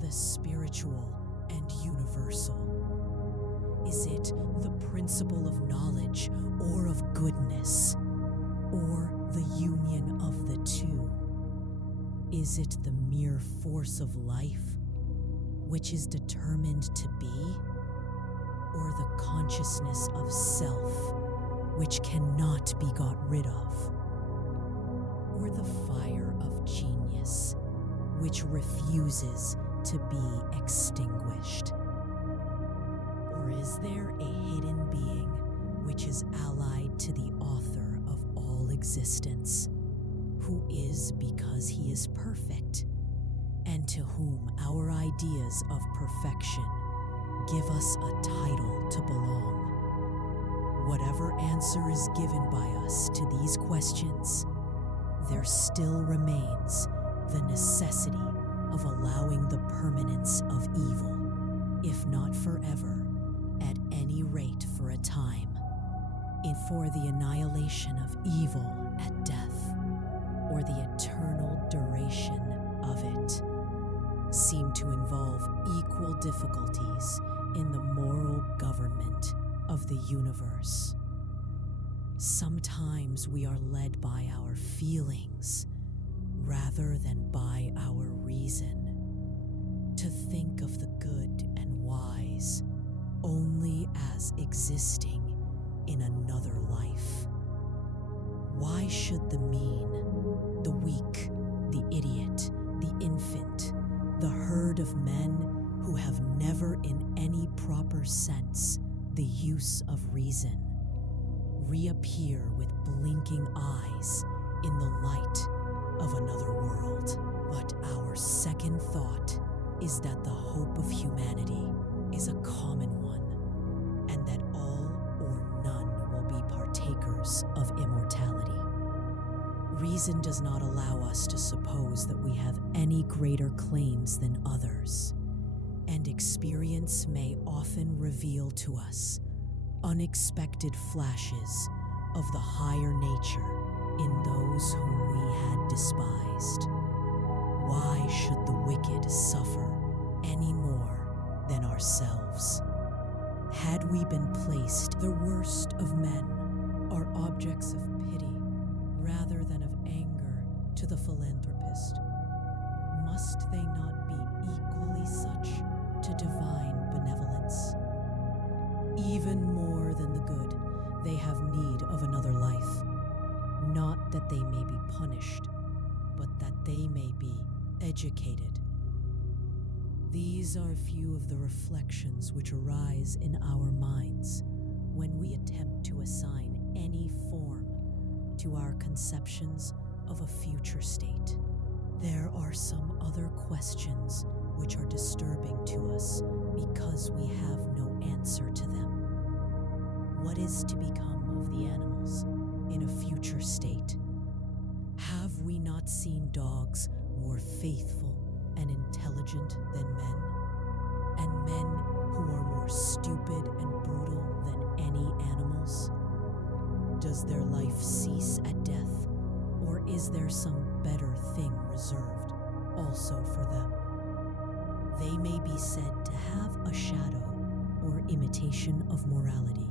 the spiritual and universal? Is it the principle of knowledge or of goodness, or the union of the two? Is it the mere force of life, which is determined to be, or the consciousness of self, which cannot be got rid of, or the fire of genius, which refuses to be extinguished? Or is there a hidden being which is allied to the author of all existence, who is because he is perfect, and to whom our ideas of perfection give us a title to belong? Whatever answer is given by us to these questions, there still remains the necessity of allowing the permanence of evil, if not forever, at any rate for a time, for the annihilation of evil at death, or the eternal duration of it, seem to involve equal difficulties in the moral government of the universe. Sometimes we are led by our feelings rather than by our reason, to think of the good and wise only as existing in another life. Why should the mean, the weak, the idiot, the infant, the herd of men who have never in any proper sense the use of reason, reappear with blinking eyes in the light of another world? But our second thought is that the hope of humanity is a common one, and that all or none will be partakers of immortality. Reason does not allow us to suppose that we have any greater claims than others, and experience may often reveal to us unexpected flashes of the higher nature in those whom we had despised. Why should the wicked suffer any more than ourselves? Had we been placed, the worst of men are objects of pity rather than of anger to the philanthropist. Must they not be equally such to divine benevolence? Even more than the good, they have need of another life, not that they may be punished, but that they may be educated. These are a few of the reflections which arise in our minds when we attempt to assign any form to our conceptions of a future state. There are some other questions which are disturbing to us because we have no answer to them. What is to become of the animals in a future state? Have we not seen dogs more faithful and intelligent than men, and men who are more stupid and brutal than any animals? Does their life cease at death, or is there some better thing reserved also for them? They may be said to have a shadow or imitation of morality,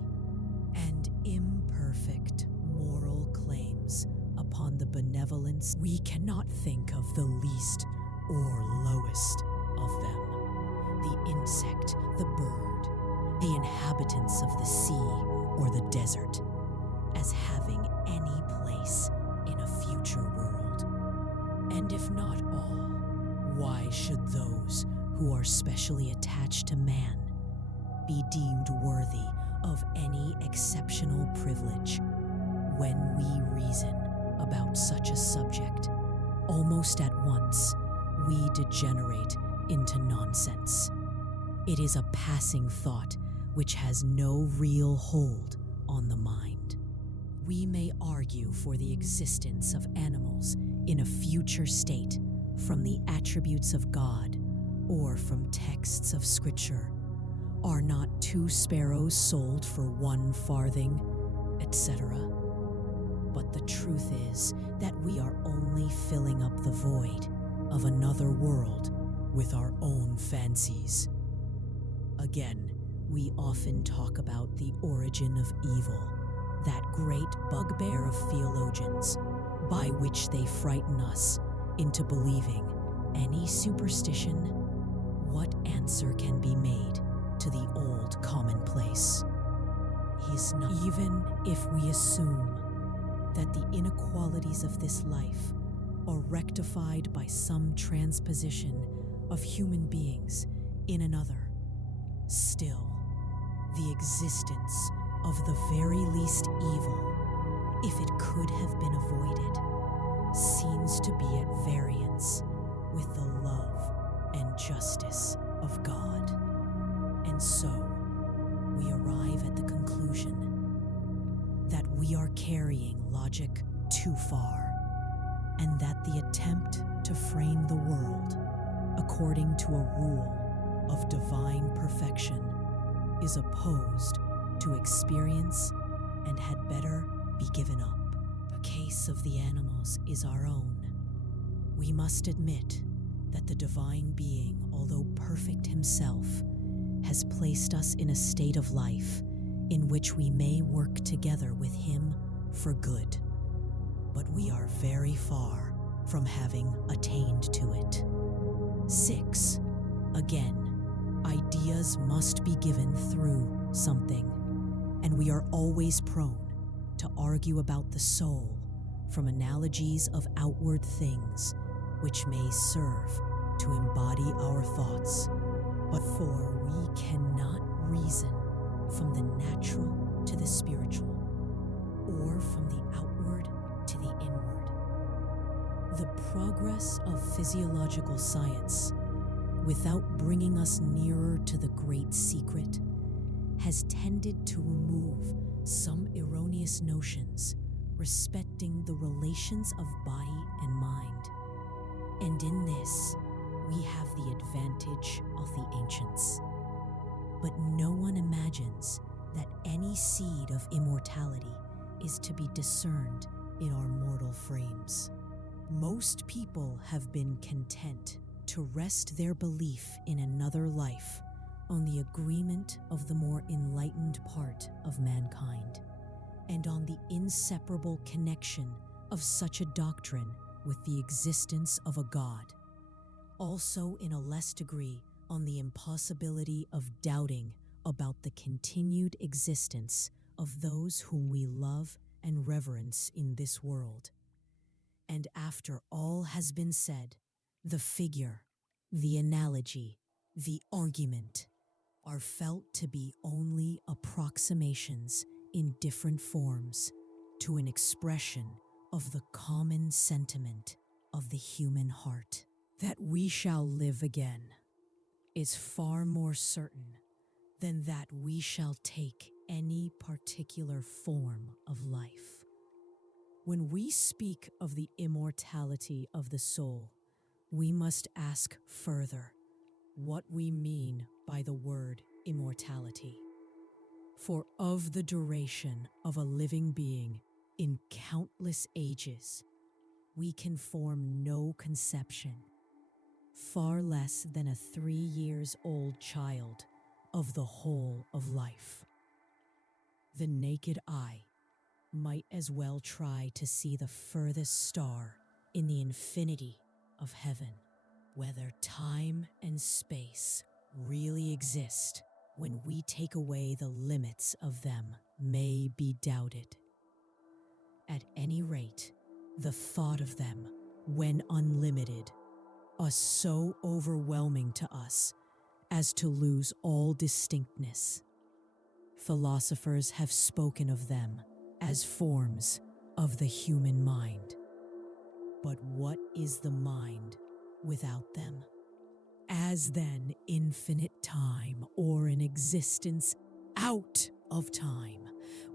and imperfect moral claims upon the benevolence. We cannot think of the least or lowest of them, the insect, the bird, the inhabitants of the sea or the desert, as having any place in a future world. And if not all, why should those who are specially attached to man be deemed worthy of any exceptional privilege? When we reason about such a subject, almost at once we degenerate into nonsense. It is a passing thought which has no real hold on the mind. We may argue for the existence of animals in a future state from the attributes of God or from texts of Scripture. Are not 2 sparrows sold for 1 farthing, etc.? But the truth is that we are only filling up the void of another world with our own fancies. Again, we often talk about the origin of evil, that great bugbear of theologians, by which they frighten us into believing any superstition. What answer can be made to the old commonplace? Is not even if we assume that the inequalities of this life are rectified by some transposition of human beings in another, still, the existence of the very least evil, if it could have been avoided, seems to be at variance with the love and justice of God. And so, we arrive at the conclusion that we are carrying logic too far, and that the attempt to frame the world according to a rule of divine perfection is opposed to experience and had better be given up. The case of the animals is our own. We must admit that the divine being, although perfect himself, has placed us in a state of life in which we may work together with him for good. But we are very far from having attained to it. 6. Again, ideas must be given through something, and we are always prone to argue about the soul from analogies of outward things which may serve to embody our thoughts. But for we cannot reason from the natural to the spiritual, or from the outward to the inward. The progress of physiological science, without bringing us nearer to the great secret, has tended to remove some erroneous notions respecting the relations of body and mind. And in this, we have the advantage of the ancients. But no one imagines that any seed of immortality is to be discerned in our mortal frames. Most people have been content to rest their belief in another life on the agreement of the more enlightened part of mankind, and on the inseparable connection of such a doctrine with the existence of a God. Also, in a less degree, on the impossibility of doubting about the continued existence of those whom we love and reverence in this world. And after all has been said, the figure, the analogy, the argument are felt to be only approximations in different forms to an expression of the common sentiment of the human heart. That we shall live again is far more certain than that we shall take any particular form of life. When we speak of the immortality of the soul, we must ask further what we mean by the word immortality. For of the duration of a living being in countless ages, we can form no conception, far less than a 3 years old child of the whole of life. The naked eye might as well try to see the furthest star in the infinity of heaven. Whether time and space really exist when we take away the limits of them may be doubted. At any rate, the thought of them, when unlimited, are so overwhelming to us as to lose all distinctness. Philosophers have spoken of them as forms of the human mind. But what is the mind without them? As then infinite time, or an existence out of time,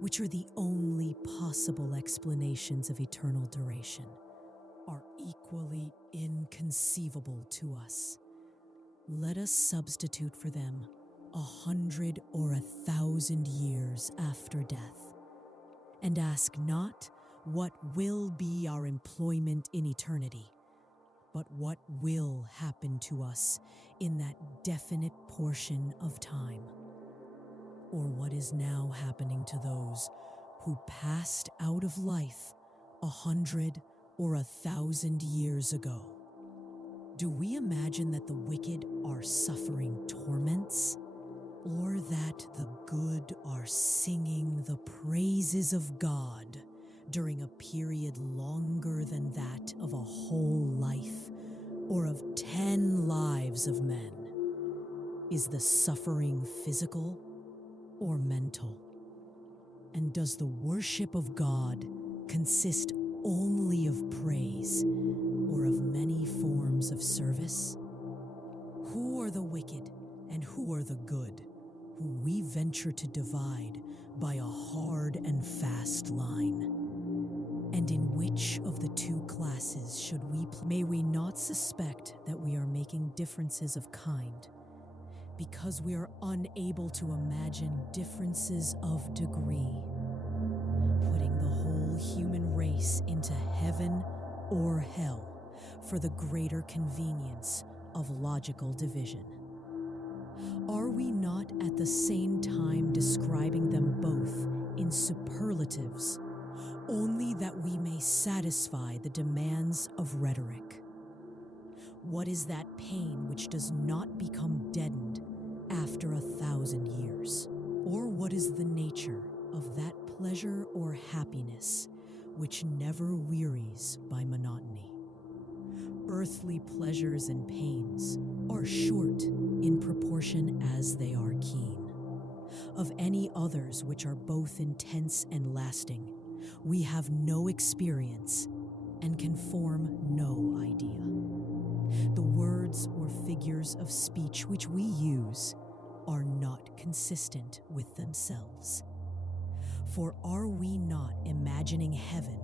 which are the only possible explanations of eternal duration, are equally inconceivable to us. Let us substitute for them 100 or 1,000 years after death, and ask not what will be our employment in eternity, but what will happen to us in that definite portion of time, or what is now happening to those who passed out of life 100 or 1,000 years ago. Do we imagine that the wicked are suffering torments, or that the good are singing the praises of God during a period longer than that of a whole life, or of 10 lives of men? Is the suffering physical or mental? And does the worship of God consist only of praise, or of many forms of service? Who are the wicked and who are the good, who we venture to divide by a hard and fast line? And in which of the two classes should we May we not suspect that we are making differences of kind, because we are unable to imagine differences of degree, putting the whole human race into heaven or hell for the greater convenience of logical division. Are we not at the same time describing them both in superlatives, only that we may satisfy the demands of rhetoric? What is that pain which does not become deadened after 1,000 years? Or what is the nature of that pleasure or happiness which never wearies by monotony? Earthly pleasures and pains are short in proportion as they are keen. Of any others which are both intense and lasting, we have no experience and can form no idea. The words or figures of speech which we use are not consistent with themselves. For are we not imagining heaven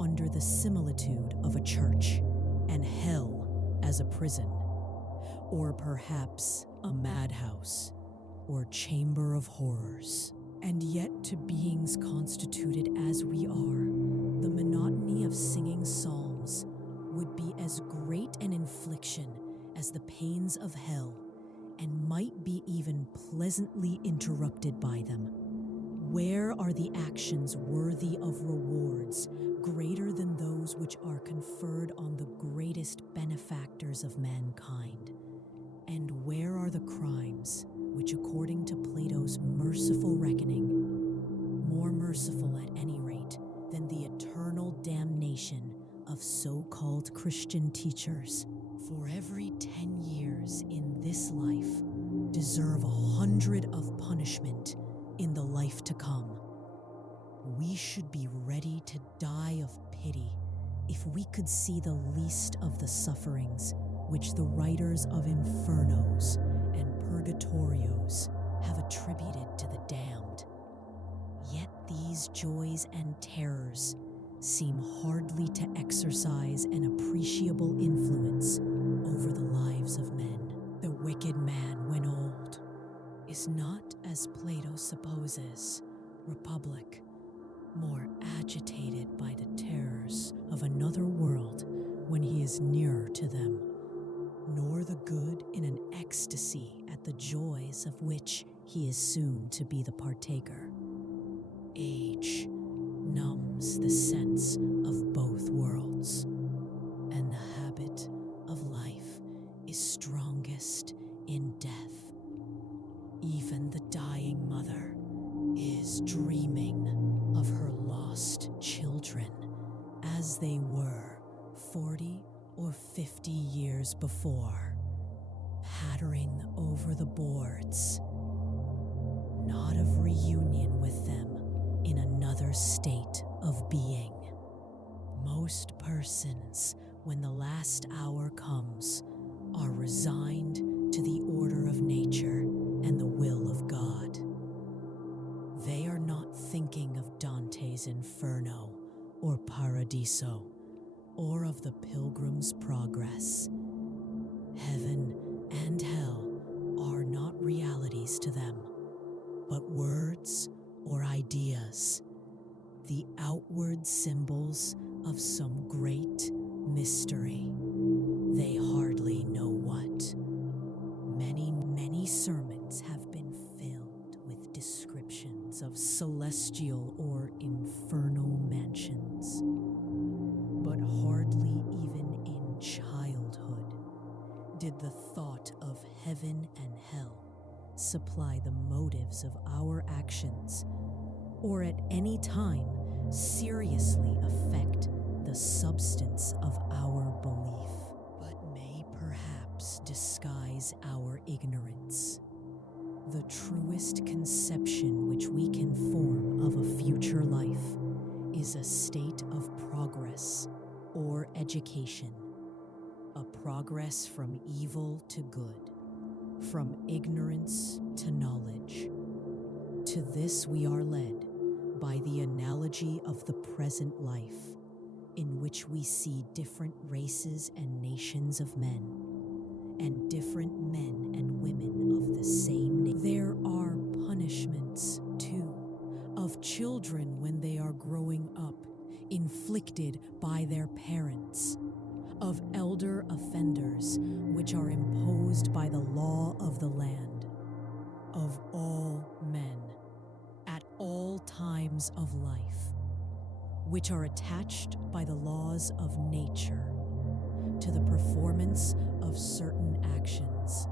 under the similitude of a church, and hell as a prison, or perhaps a madhouse, or chamber of horrors? And yet, to beings constituted as we are, the monotony of singing psalms would be as great an infliction as the pains of hell, and might be even pleasantly interrupted by them. Where are the actions worthy of rewards greater than those which are conferred on the greatest benefactors of mankind? And where are the crimes which, according to Plato's merciful reckoning, more merciful at any rate than the eternal damnation of so-called Christian teachers, for every 10 years in this life deserve 100 of punishment in the life to come? We should be ready to die of pity if we could see the least of the sufferings which the writers of infernos and purgatorios have attributed to the damned. Yet these joys and terrors seem hardly to exercise an appreciable influence over the lives of men. The wicked man, when old, is not, as Plato supposes, republic, more agitated by the terrors of another world when he is nearer to them, nor the good in an ecstasy at the joys of which he is soon to be the partaker. Age numbs the sense of both worlds, and the habit of life is strongest in death. Even the dying mother is dreaming of her lost children as they were 40 or 50 years before, pattering over the boards, not of reunion with them in another state of being. Most persons, when the last hour comes, are resigned to the order of nature and the will of God. They are not thinking of Dante's Inferno or Paradiso, or of the Pilgrim's Progress. Heaven and hell are not realities to them, but words or ideas, the outward symbols of some great mystery. They hardly know what. Many sermons have been filled with descriptions of celestial or infernal mansions, but hardly even in childhood did the thought of heaven and hell supply the motives of our actions, or at any time seriously affect the substance of our belief, but may perhaps disguise our ignorance. The truest conception which we can form of a future life is a state of progress or education, a progress from evil to good, from ignorance to knowledge. To this we are led by the analogy of the present life, in which we see different races and nations of men, and different men and women of the same nation. There are punishments, too, of children when they are growing up, inflicted by their parents, of elder offenders which are imposed by the law of the land, of all men, at all times of life, which are attached by the laws of nature to the performance of certain actions.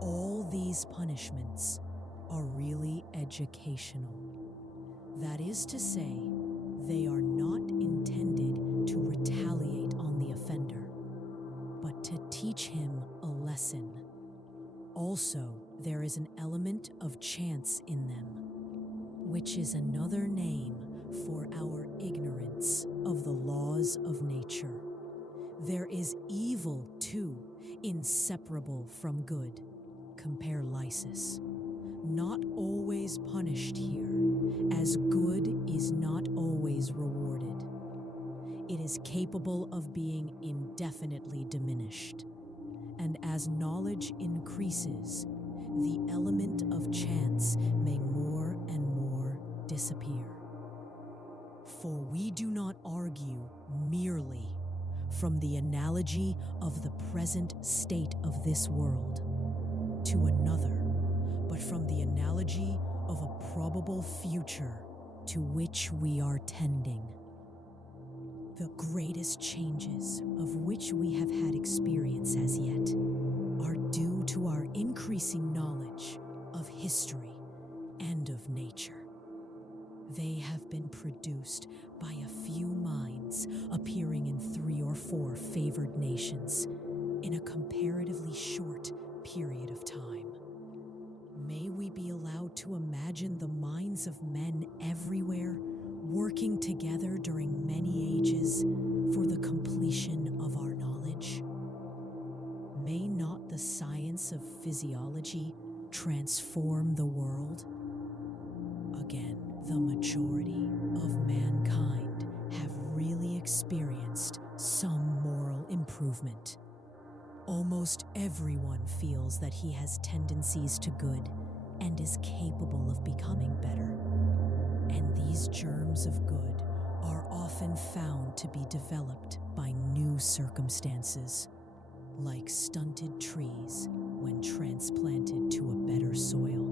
All these punishments are really educational. That is to say, they are not intended to retaliate on the offender, but to teach him a lesson. Also, there is an element of chance in them, which is another name for our ignorance of the laws of nature. There is evil, too, inseparable from good. Compare Lysis. Not always punished here, as good is not always rewarded. It is capable of being indefinitely diminished, and as knowledge increases, the element of chance may more and more disappear. For we do not argue merely from the analogy of the present state of this world to another, but from the analogy of a probable future to which we are tending. The greatest changes of which we have had experience as yet are due to our increasing knowledge of history and of nature. They have been produced by a few minds appearing in 3 or 4 favored nations in a comparatively short period of time. May we be allowed to imagine the minds of men everywhere working together during many ages for the completion of our knowledge? May not the science of physiology transform the world? Again, the majority of mankind have really experienced some moral improvement. Almost everyone feels that he has tendencies to good and is capable of becoming better. And these germs of good are often found to be developed by new circumstances. like stunted trees when transplanted to a better soil.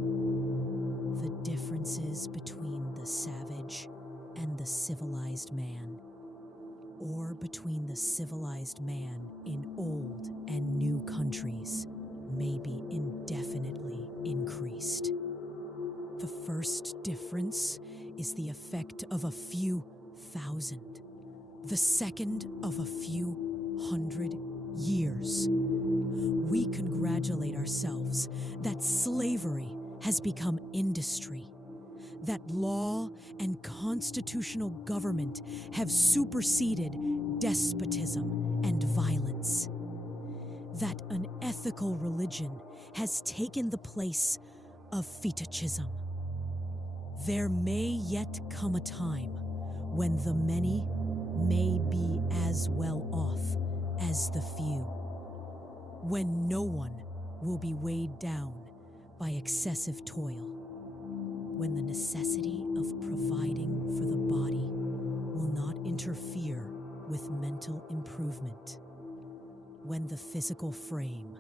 The differences between the savage and the civilized man, or between the civilized man in old and new countries, may be indefinitely increased. The first difference is the effect of a few thousand, the second of a few hundred years. We congratulate ourselves that slavery has become industry, that law and constitutional government have superseded despotism and violence, that an ethical religion has taken the place of fetichism. There may yet come a time when the many may be as well off as the few, when no one will be weighed down by excessive toil, when the necessity of providing for the body will not interfere with mental improvement, when the physical frame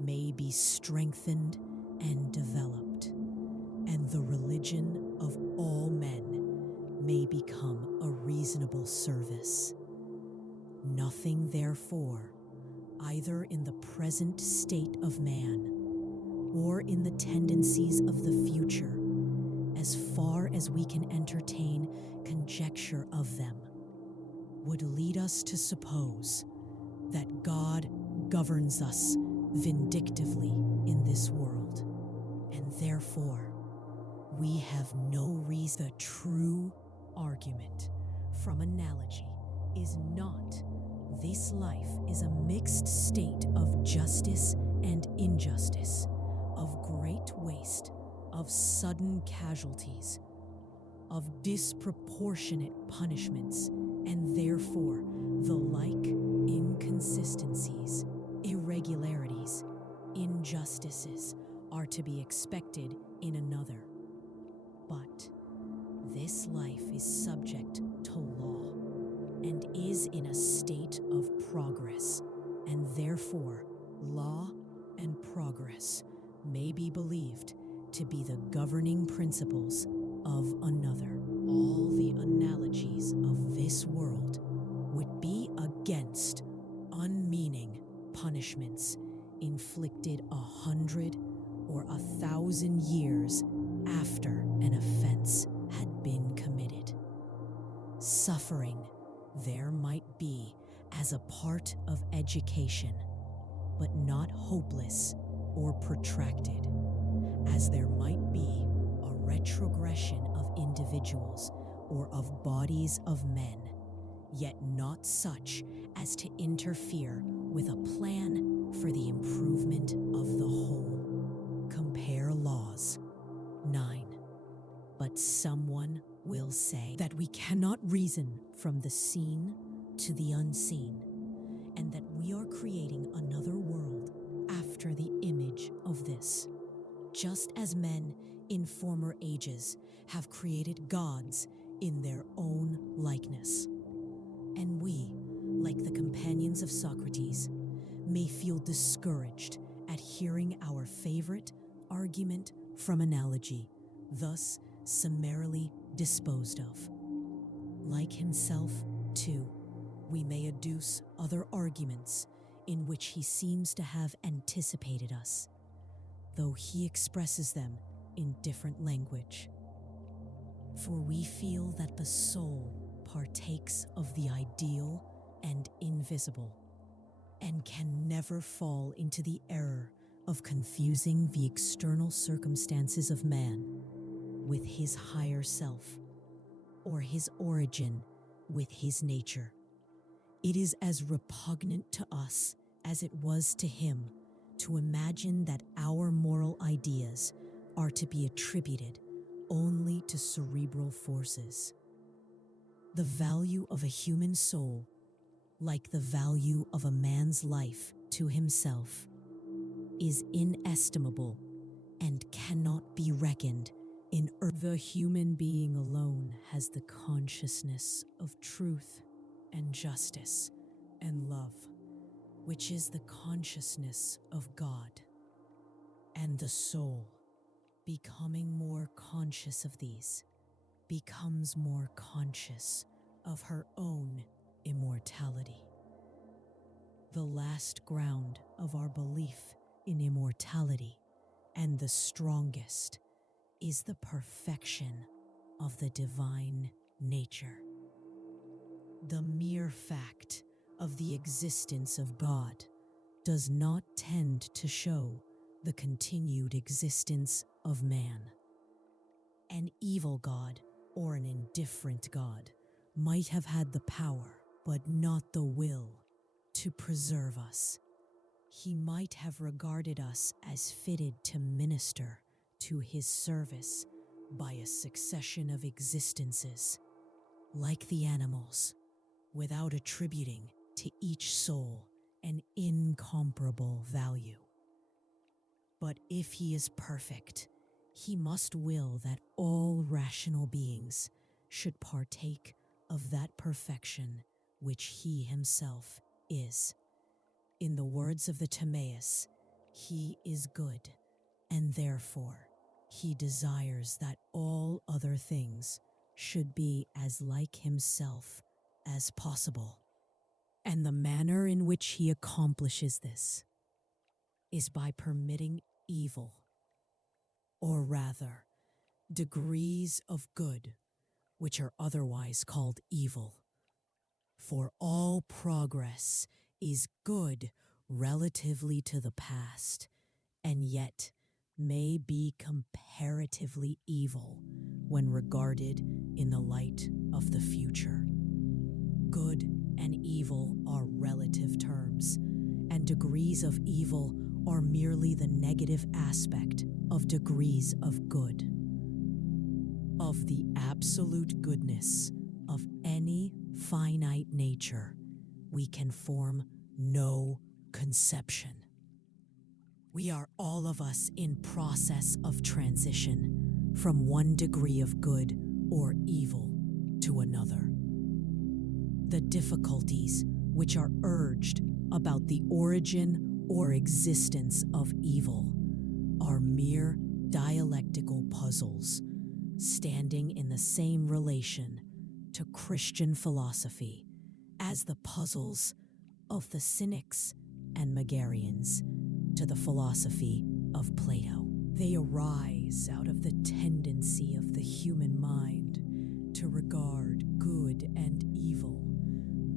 may be strengthened and developed, and the religion of all men may become a reasonable service. Nothing, therefore, either in the present state of man or in the tendencies of the future, as far as we can entertain conjecture of them, would lead us to suppose that God governs us vindictively in this world, and therefore we have no reason. The true argument from analogy is not this life is a mixed state of justice and injustice, of great waste, of sudden casualties, of disproportionate punishments, and therefore the like inconsistencies, irregularities, injustices are to be expected in another. But this life is subject to law and is in a state of progress, and therefore law and progress may be believed to be the governing principles of another. All the analogies of this world would be against unmeaning punishments inflicted 100 or 1,000 years after an offense had been committed. Suffering there might be as a part of education, but not hopeless or protracted, as there might be a retrogression of individuals or of bodies of men, yet not such as to interfere with a plan for the improvement of the whole. Compare Laws 9. But someone will say that we cannot reason from the seen to the unseen, and that we are creating another world after the image of this, just as men in former ages have created gods in their own likeness. And we, like the companions of Socrates, may feel discouraged at hearing our favorite argument from analogy thus summarily disposed of. Like himself, too, we may adduce other arguments in which he seems to have anticipated us, though he expresses them in different language. For we feel that the soul partakes of the ideal and invisible, and can never fall into the error of confusing the external circumstances of man with his higher self, or his origin with his nature. It is as repugnant to us as it was to him to imagine that our moral ideas are to be attributed only to cerebral forces. The value of a human soul, like the value of a man's life to himself, is inestimable and cannot be reckoned in earth. The human being alone has the consciousness of truth and justice and love, which is the consciousness of God, and the soul, becoming more conscious of these, becomes more conscious of her own immortality. The last ground of our belief in immortality, and the strongest, is the perfection of the divine nature. The mere fact of the existence of God does not tend to show the continued existence of man. An evil God or an indifferent God might have had the power, but not the will, to preserve us. He might have regarded us as fitted to minister to his service by a succession of existences, like the animals, without attributing to each soul an incomparable value. But if he is perfect, he must will that all rational beings should partake of that perfection which he himself is. In the words of the Timaeus, he is good, and therefore he desires that all other things should be as like himself as possible. And the manner in which he accomplishes this is by permitting evil, or rather, degrees of good, which are otherwise called evil. For all progress is good relatively to the past, and yet may be comparatively evil when regarded in the light of the future. Good and evil are relative terms, and degrees of evil are merely the negative aspect of degrees of good. Of the absolute goodness of any finite nature, we can form no conception. We are all of us in process of transition from one degree of good or evil to another. The difficulties which are urged about the origin or existence of evil are mere dialectical puzzles, standing in the same relation to Christian philosophy as the puzzles of the Cynics and Megarians to the philosophy of Plato. They arise out of the tendency of the human mind to regard good and evil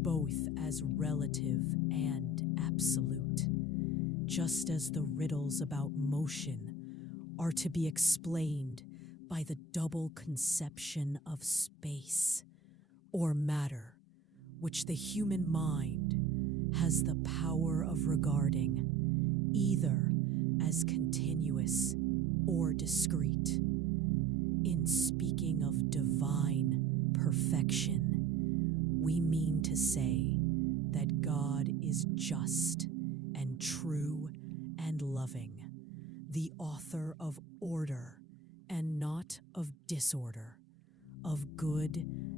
both as relative and absolute, just as the riddles about motion are to be explained by the double conception of space or matter, which the human mind has the power of regarding either as continuous or discrete. In speaking of divine perfection, we mean to say that God is just and true and loving, the author of order and not of disorder, of good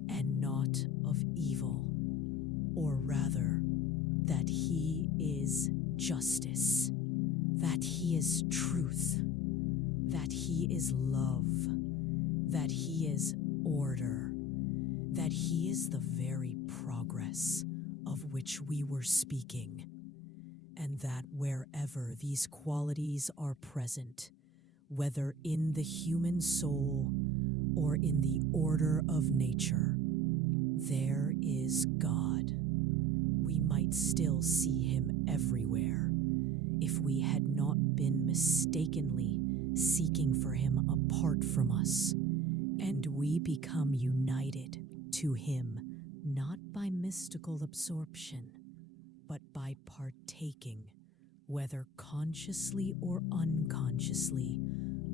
and not of evil, or rather, that he is justice, that he is truth, that he is love, that he is order, that he is the very progress of which we were speaking, and that wherever these qualities are present, whether in the human soul or in the order of nature, there is God. We might still see him everywhere if we had not been mistakenly seeking for him apart from us, and we become united to him not by mystical absorption, but by partaking, whether consciously or unconsciously,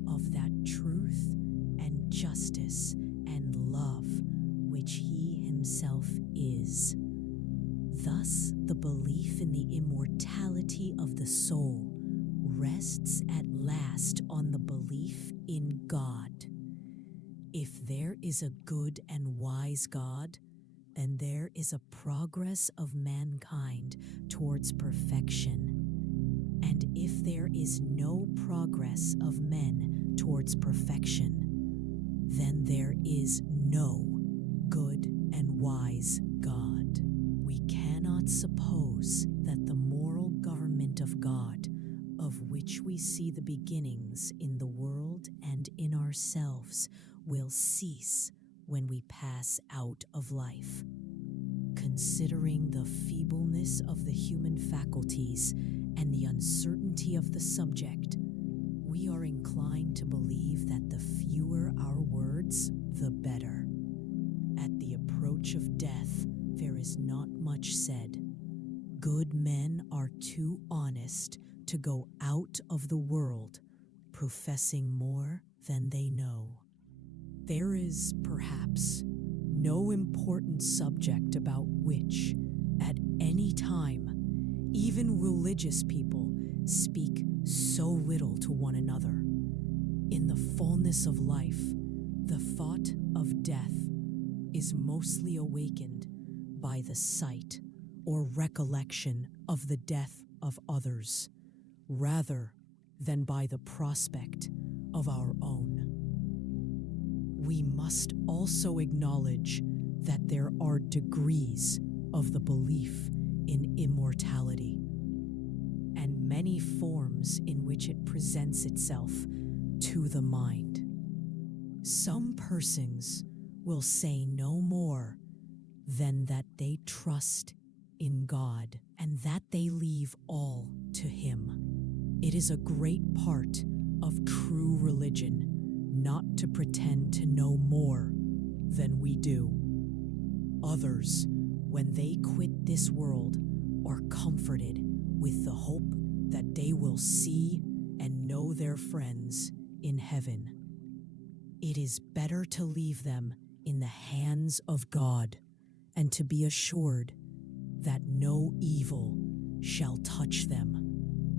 of that truth and justice and love which he himself is. Thus, the belief in the immortality of the soul rests at last on the belief in God. If there is a good and wise God, and there is a progress of mankind towards perfection. And if there is no progress of men towards perfection, then there is no good and wise God. We cannot suppose that the moral government of God, of which we see the beginnings in the world and in ourselves, will cease when we pass out of life. Considering the feebleness of the human faculties and the uncertainty of the subject, we are inclined to believe that the fewer our words, the better. At the approach of death, there is not much said. Good men are too honest to go out of the world professing more than they know. There is, perhaps, no important subject about which, at any time, even religious people speak so little to one another. In the fullness of life, the thought of death is mostly awakened by the sight or recollection of the death of others, rather than by the prospect of our own. We must also acknowledge that there are degrees of the belief in immortality, and many forms in which it presents itself to the mind. Some persons will say no more than that they trust in God and that they leave all to Him. It is a great part of true religion not to pretend to know more than we do. Others, when they quit this world, are comforted with the hope that they will see and know their friends in heaven. It is better to leave them in the hands of God and to be assured that no evil shall touch them.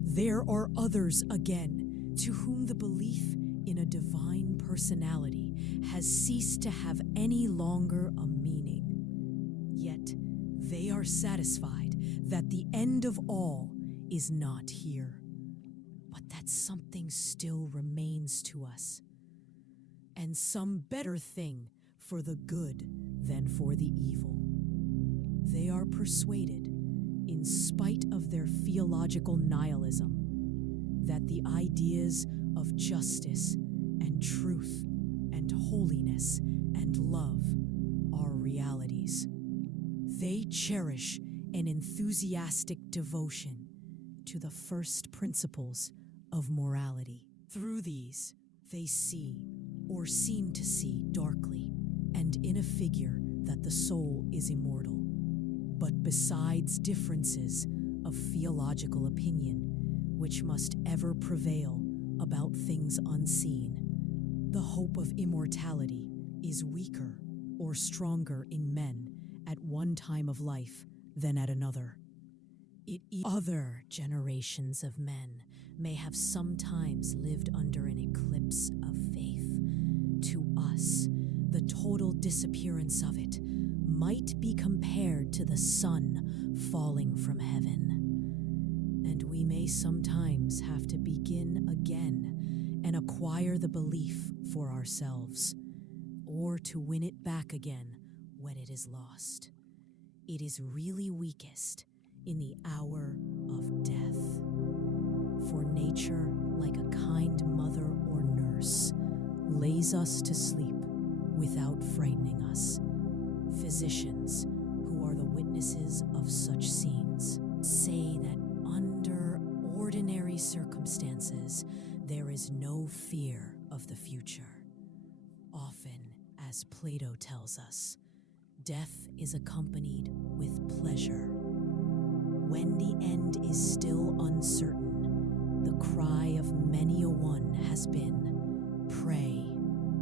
There are others, again, to whom the belief in a divine personality has ceased to have any longer a meaning. Yet they are satisfied that the end of all is not here, but that something still remains to us, and some better thing for the good than for the evil. They are persuaded, in spite of their theological nihilism, that the ideas of justice and truth and holiness and love are realities. They cherish an enthusiastic devotion to the first principles of morality. Through these, they see, or seem to see darkly, and in a figure that the soul is immortal. But besides differences of theological opinion, which must ever prevail about things unseen, the hope of immortality is weaker or stronger in men at one time of life than at another. Other generations of men may have sometimes lived under an eclipse of faith. To us, the total disappearance of it might be compared to the sun falling from heaven. And we may sometimes have to begin again and acquire the belief for ourselves, or to win it back again when it is lost. It is really weakest in the hour of death. For nature, like a kind mother or nurse, lays us to sleep without frightening us. Physicians, who are the witnesses of such scenes, say that under ordinary circumstances, there is no fear of the future. Often, as Plato tells us, death is accompanied with pleasure. When the end is still uncertain, the cry of many a one has been, "Pray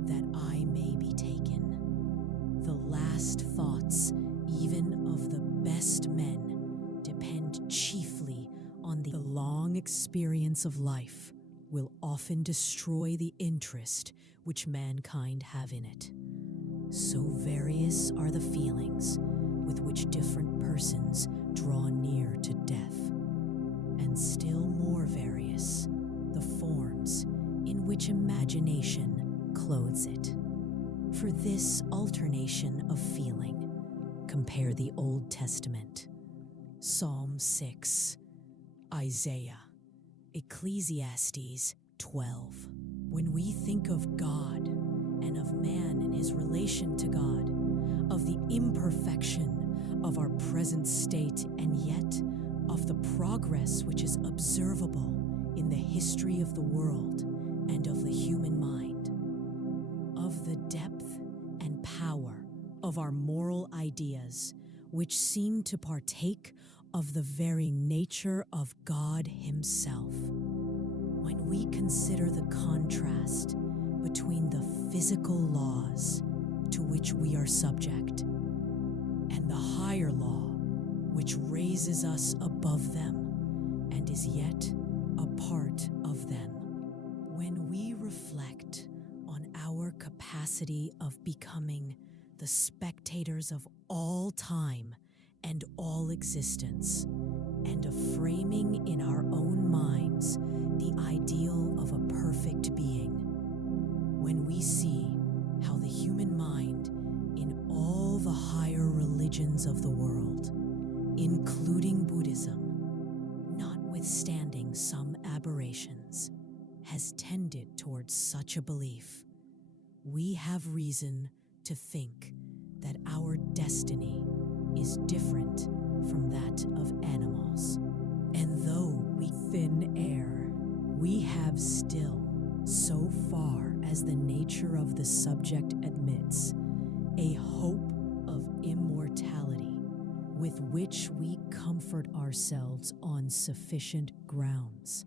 that I may be taken." The last thoughts, even of the best men, depend chiefly on the long experience of life, will often destroy the interest which mankind have in it. So various are the feelings, with which different persons draw near to death, and still more various the forms in which imagination clothes it. For this alternation of feeling, compare the Old Testament, Psalm 6, Isaiah, Ecclesiastes 12. When we think of God and of man and his relation to God, of the imperfection of our present state, and yet of the progress which is observable in the history of the world and of the human mind, of the depth and power of our moral ideas, which seem to partake of the very nature of God himself. When we consider the contrast between the physical laws to which we are subject and the higher law which raises us above them and is yet a part of them, when we reflect on our capacity of becoming the spectators of all time and all existence, and of framing in our own minds the ideal of a perfect being, when we see how the human mind in all the higher religions of the world, including Buddhism, notwithstanding some aberrations, has tended towards such a belief, we have reason to think that our destiny is different from that of animals. And though we thin air, we have still, so far as the nature of the subject admits, a hope of immortality with which we comfort ourselves on sufficient grounds.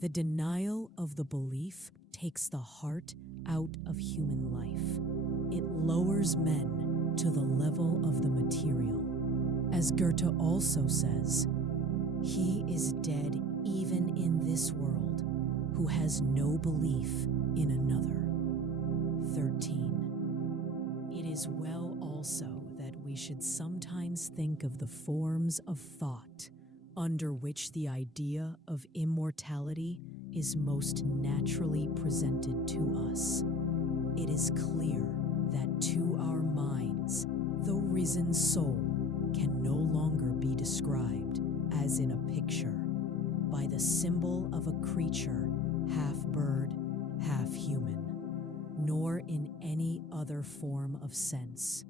The denial of the belief takes the heart out of human life. It lowers men to the level of the material. As Goethe also says, he is dead even in this world who has no belief in another. 13. It is well also that we should sometimes think of the forms of thought under which the idea of immortality is most naturally presented to us. It is clear that to our minds, the risen soul can no longer be described as in a picture by the symbol of a creature half bird, half human, nor in any other form of sense.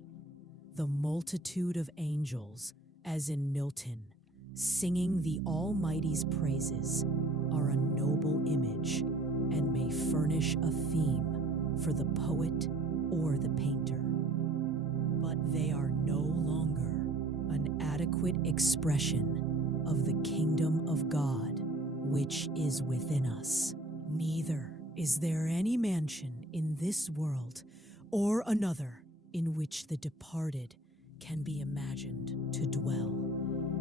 The multitude of angels, as in Milton, singing the Almighty's praises, are a noble image and may furnish a theme for the poet or the painter. But they are no longer an adequate expression of the kingdom of God which is within us. Neither is there any mansion in this world or another in which the departed can be imagined to dwell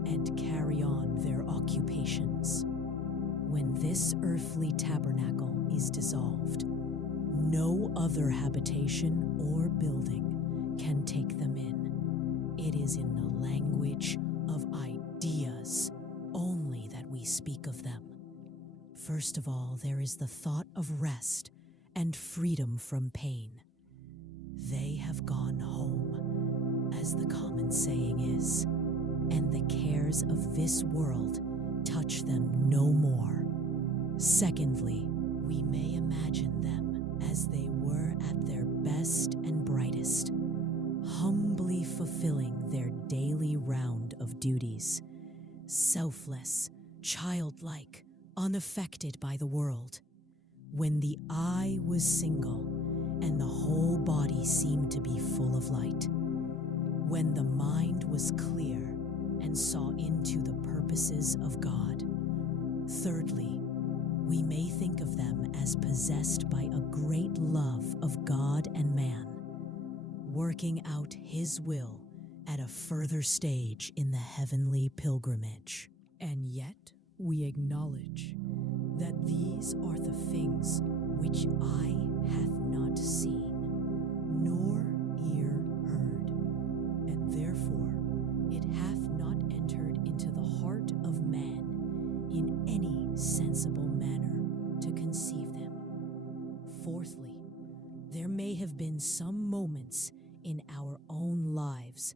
and carry on their occupations. When this earthly tabernacle is dissolved, no other habitation or building can take them in. It is in the language of ideas only that we speak of them. First of all, there is the thought of rest and freedom from pain. They have gone home, as the common saying is, and the cares of this world touch them no more. Secondly, we may imagine them as they were at their best and brightest, humbly fulfilling their daily round of duties, selfless, childlike, unaffected by the world, when the eye was single and the whole body seemed to be full of light, when the mind was clear and saw into the purposes of God. Thirdly, we may think of them as possessed by a great love of God and man, working out His will at a further stage in the heavenly pilgrimage. And yet we acknowledge that these are the things which eye hath not seen, nor ear heard, and therefore truthfully, there may have been some moments in our own lives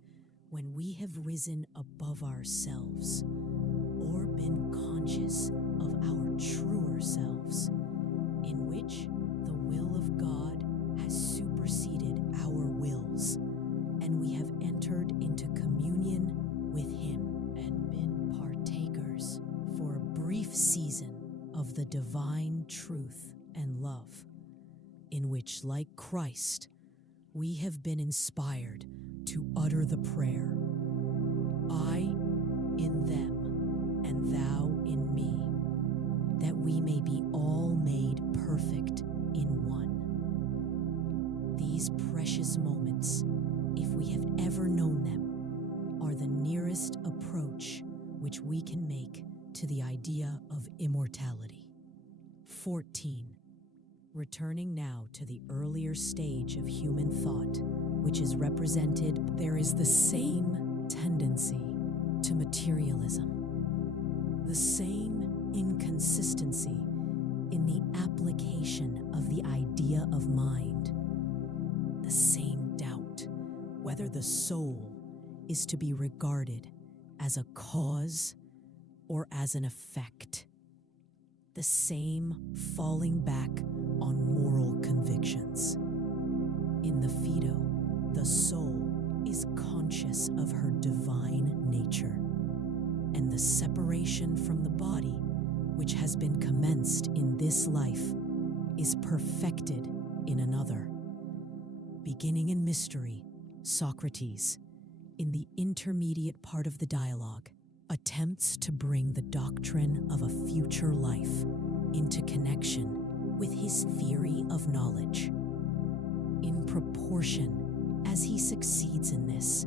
when we have risen above ourselves or been conscious of our truer selves, in which the will of God has superseded our wills, and we have entered into communion with Him and been partakers for a brief season of the divine truth and love, in which, like Christ, we have been inspired to utter the prayer, I in them and thou in me, that we may be all made perfect in one. These precious moments, if we have ever known them, are the nearest approach which we can make to the idea of immortality. 14. Returning now to the earlier stage of human thought, which is represented, there is the same tendency to materialism, the same inconsistency in the application of the idea of mind, the same doubt whether the soul is to be regarded as a cause or as an effect, the same falling back on moral convictions. In the Phaedo, the soul is conscious of her divine nature, and the separation from the body, which has been commenced in this life, is perfected in another. Beginning in mystery, Socrates, in the intermediate part of the dialogue, attempts to bring the doctrine of a future life into connection with his theory of knowledge. In proportion as he succeeds in this,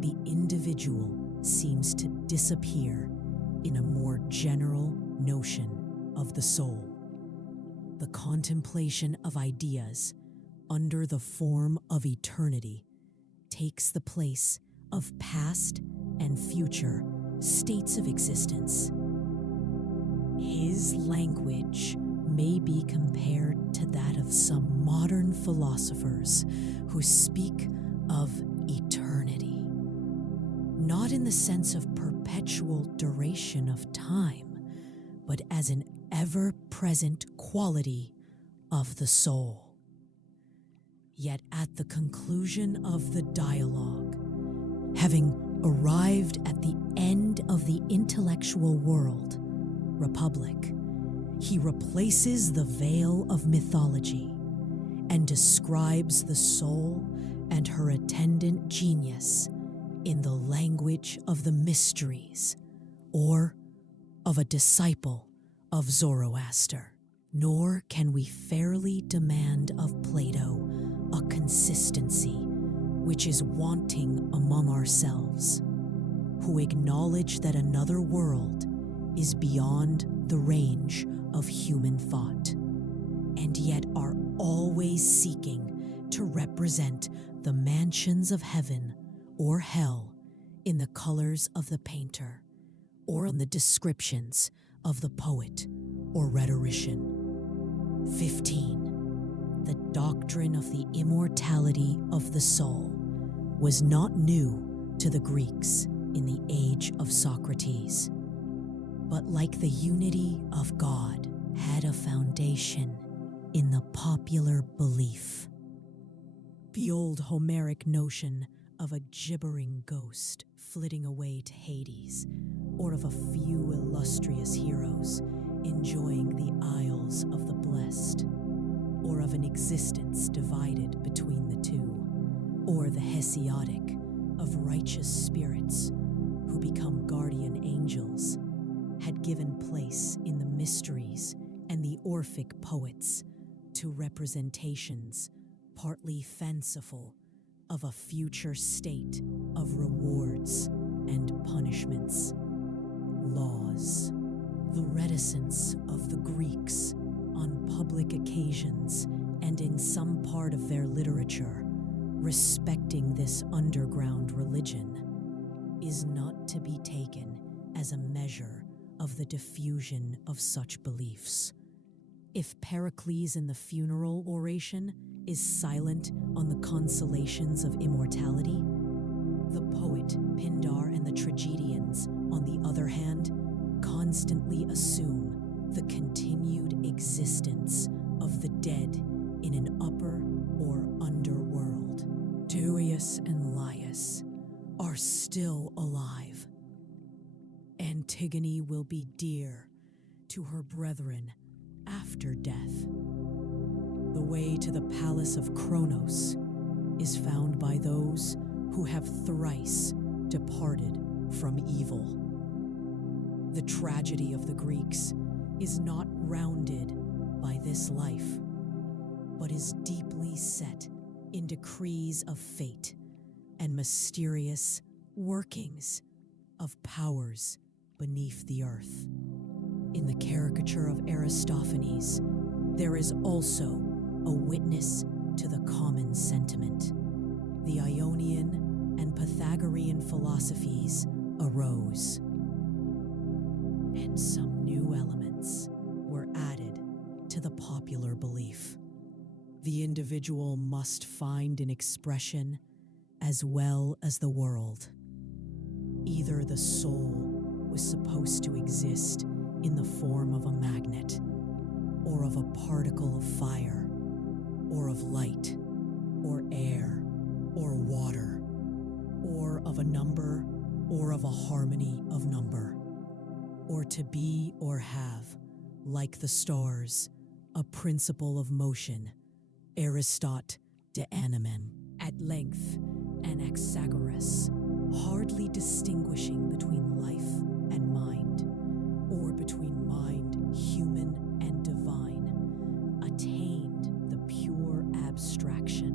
the individual seems to disappear in a more general notion of the soul. The contemplation of ideas under the form of eternity takes the place of past and future states of existence. His language may be compared to that of some modern philosophers who speak of eternity, not in the sense of perpetual duration of time, but as an ever-present quality of the soul. Yet at the conclusion of the dialogue, having arrived at the end of the intellectual world, Republic, he replaces the veil of mythology and describes the soul and her attendant genius in the language of the mysteries, or of a disciple of Zoroaster. Nor can we fairly demand of Plato a consistency which is wanting among ourselves, who acknowledge that another world is beyond the range of human thought, and yet are always seeking to represent the mansions of heaven or hell in the colors of the painter, or in the descriptions of the poet or rhetorician. 15. The doctrine of the immortality of the soul was not new to the Greeks in the age of Socrates, but like the unity of God, had a foundation in the popular belief. The old Homeric notion of a gibbering ghost flitting away to Hades, or of a few illustrious heroes enjoying the isles of the blessed, or of an existence divided between the two, or the Hesiodic of righteous spirits who become guardian angels, had given place in the mysteries and the Orphic poets to representations, partly fanciful, of a future state of rewards and punishments, laws. The reticence of the Greeks on public occasions and in some part of their literature respecting this underground religion is not to be taken as a measure of the diffusion of such beliefs. If Pericles in the funeral oration is silent on the consolations of immortality, the poet Pindar and the tragedians, on the other hand, constantly assume the continued existence of the dead in an upper or underworld. Darius and Laius are still alive. Antigone will be dear to her brethren after death. The way to the palace of Kronos is found by those who have thrice departed from evil. The tragedy of the Greeks is not rounded by this life, but is deeply set in decrees of fate and mysterious workings of powers beneath the earth. In the caricature of Aristophanes, there is also a witness to the common sentiment. The Ionian and Pythagorean philosophies arose, and some new elements were added to the popular belief. The individual must find an expression as well as the world. Either the soul was supposed to exist in the form of a magnet, or of a particle of fire, or of light, or air, or water, or of a number, or of a harmony of number, or to be or have, like the stars, a principle of motion, Aristot de animem. At length, Anaxagoras, hardly distinguishing between life and mind, or between mind, human and divine, attained the pure abstraction.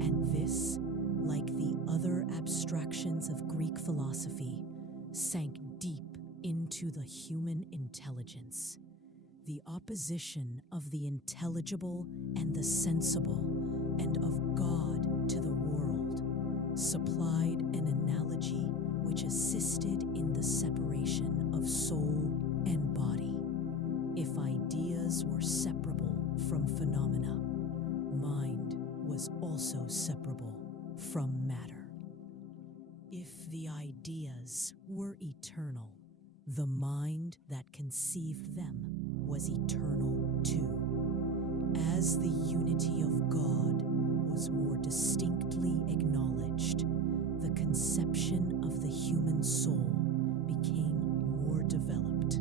And this, like the other abstractions of Greek philosophy, sank deep into the human intelligence. The opposition of the intelligible and the sensible, and of God to the world, supplied an analogy which assisted in the separation of soul and body. If ideas were separable from phenomena, mind was also separable from matter. If the ideas were eternal, the mind that conceived them was eternal too. As the unity of God was more distinctly acknowledged, the conception of the human soul became more developed.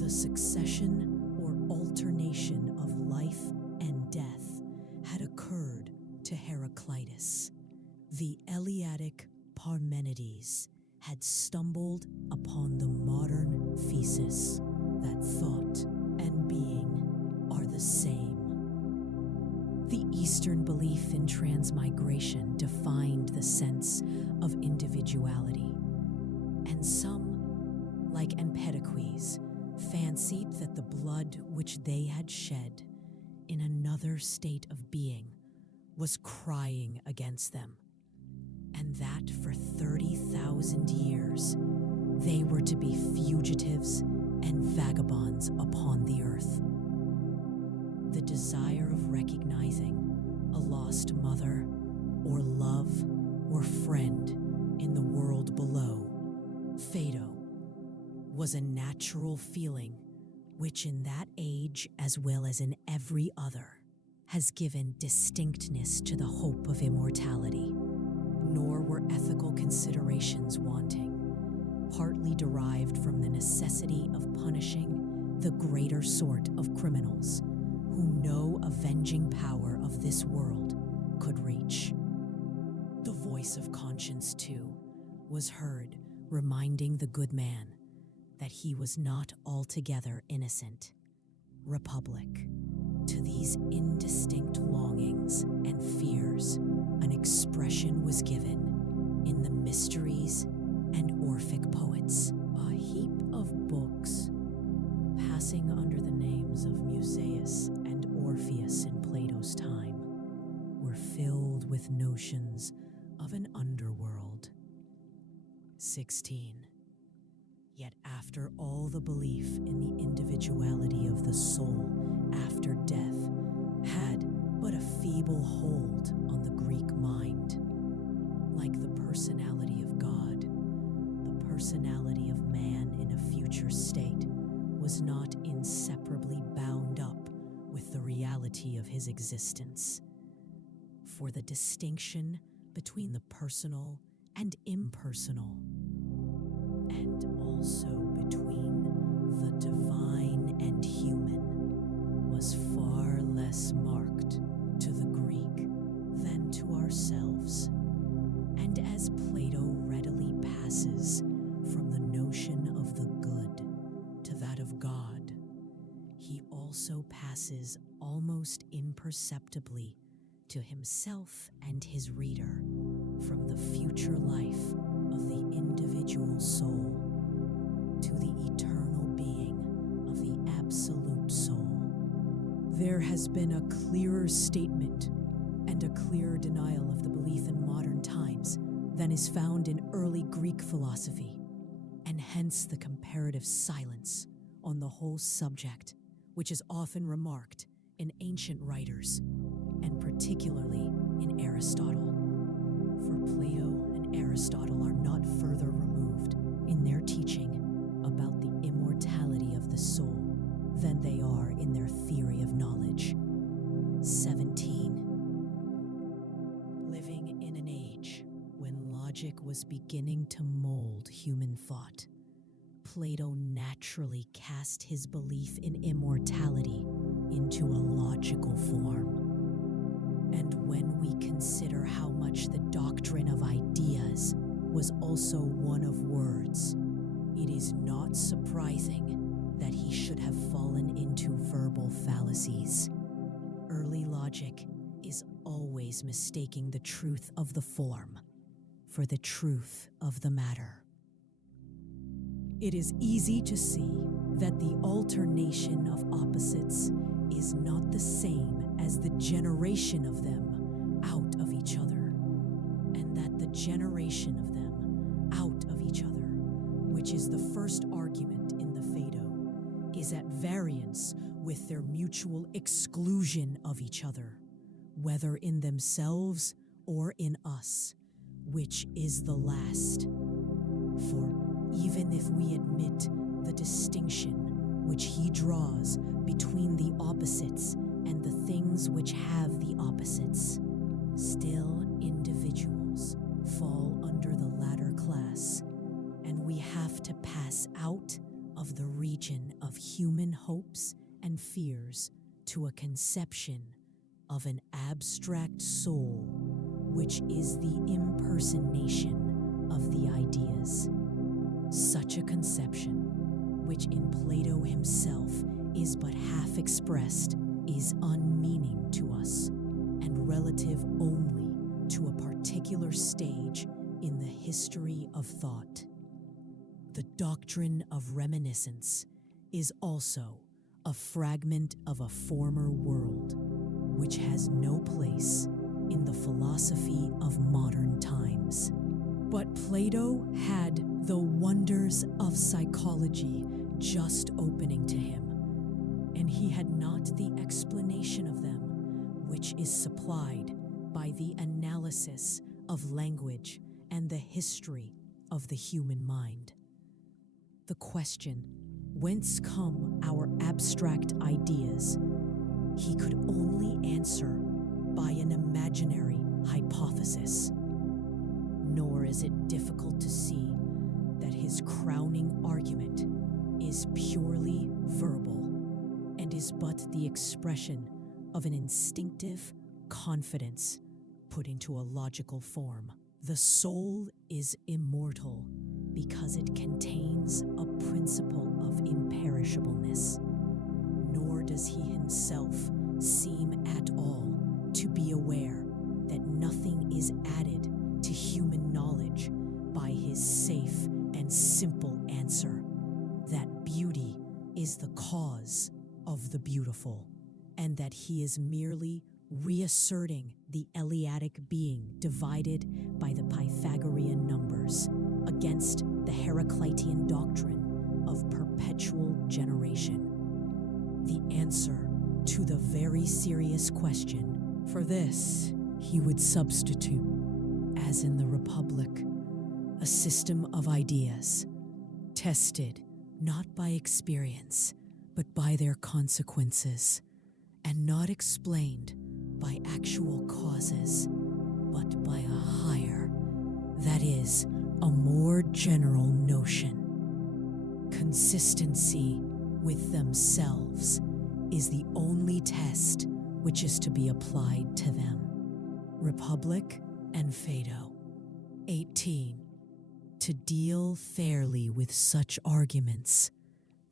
The succession or alternation of life and death had occurred to Heraclitus. The Eleatic Parmenides had stumbled upon the modern thesis that thought and being are the same. The Eastern belief in transmigration defined the sense of individuality, and some, like Empedocles, fancied that the blood which they had shed in another state of being was crying against them, and that for 30,000 years they were to be fugitives and vagabonds upon the earth. The desire of recognizing a lost mother, or love, or friend in the world below, Phaedo, was a natural feeling which in that age, as well as in every other, has given distinctness to the hope of immortality. Nor were ethical considerations wanting, partly derived from the necessity of punishing the greater sort of criminals whom no avenging power of this world could reach. The voice of conscience, too, was heard, reminding the good man that he was not altogether innocent. Republic. To these indistinct longings and fears, an expression was given in the mysteries and Orphic poets. A heap of books, passing under the names of Musaeus and Orpheus in Plato's time, were filled with notions of an underworld. 16. Yet after all the belief in the individuality of the soul after death had but a feeble hold on the Greek mind, like the personality of God, the personality of man in a future state was not inseparably bound up with the reality of his existence. For the distinction between the personal and impersonal, and also between the divine and human, was far less marked to the Greek than to ourselves. And as Plato readily passes from the notion of the good to that of God, he also passes almost imperceptibly to himself and his reader from the future life of the individual soul to the eternal being of the absolute soul. There has been a clearer statement and a clearer denial of the belief in modern times than is found in early Greek philosophy, and hence the comparative silence on the whole subject, which is often remarked in ancient writers, and particularly in Aristotle. For Plato and Aristotle are not further removed in their teaching about the immortality of the soul than they are in their theory of knowledge. 17. Living in an age when logic was beginning to mold human thought, Plato naturally cast his belief in immortality into a logical form. And when we consider how much the doctrine of ideas was also one of words, it is not surprising that he should have fallen into verbal fallacies. Early logic is always mistaking the truth of the form for the truth of the matter. It is easy to see that the alternation of opposites is not the same as the generation of them out of each other, and that the generation of them out of each other, which is the first argument in the Phaedo, is at variance with their mutual exclusion of each other, whether in themselves or in us, which is the last. For even if we admit the distinction which he draws between the opposites and the things which have the opposites, still individuals fall under the latter class, and we have to pass out of the region of human hopes and fears to a conception of an abstract soul, which is the impersonation of the ideas. Such a conception, which in Plato himself is but half expressed, is unmeaning to us and relative only to a particular stage in the history of thought. The doctrine of reminiscence is also a fragment of a former world, which has no place in the philosophy of modern times. But Plato had the wonders of psychology just opening to him, and he had not the explanation of them which is supplied by the analysis of language and the history of the human mind. The question, whence come our abstract ideas, he could only answer by an imaginary hypothesis. Nor is it difficult to see that his crowning argument is purely verbal and is but the expression of an instinctive confidence put into a logical form. The soul is immortal because it contains a principle of imperishableness, nor does he himself seem at all to be aware that nothing is added to human knowledge by his safe and simple answer that beauty is the cause of the beautiful, and that he is merely reasserting the Eleatic being divided by the Pythagorean numbers against the Heraclitean doctrine of perpetual generation. The answer to the very serious question. For this, he would substitute, as in the Republic, a system of ideas, tested not by experience, but by their consequences, and not explained by actual causes, but by a higher, that is, a more general notion. Consistency with themselves is the only test which is to be applied to them. Republic and Phaedo. 18. To deal fairly with such arguments,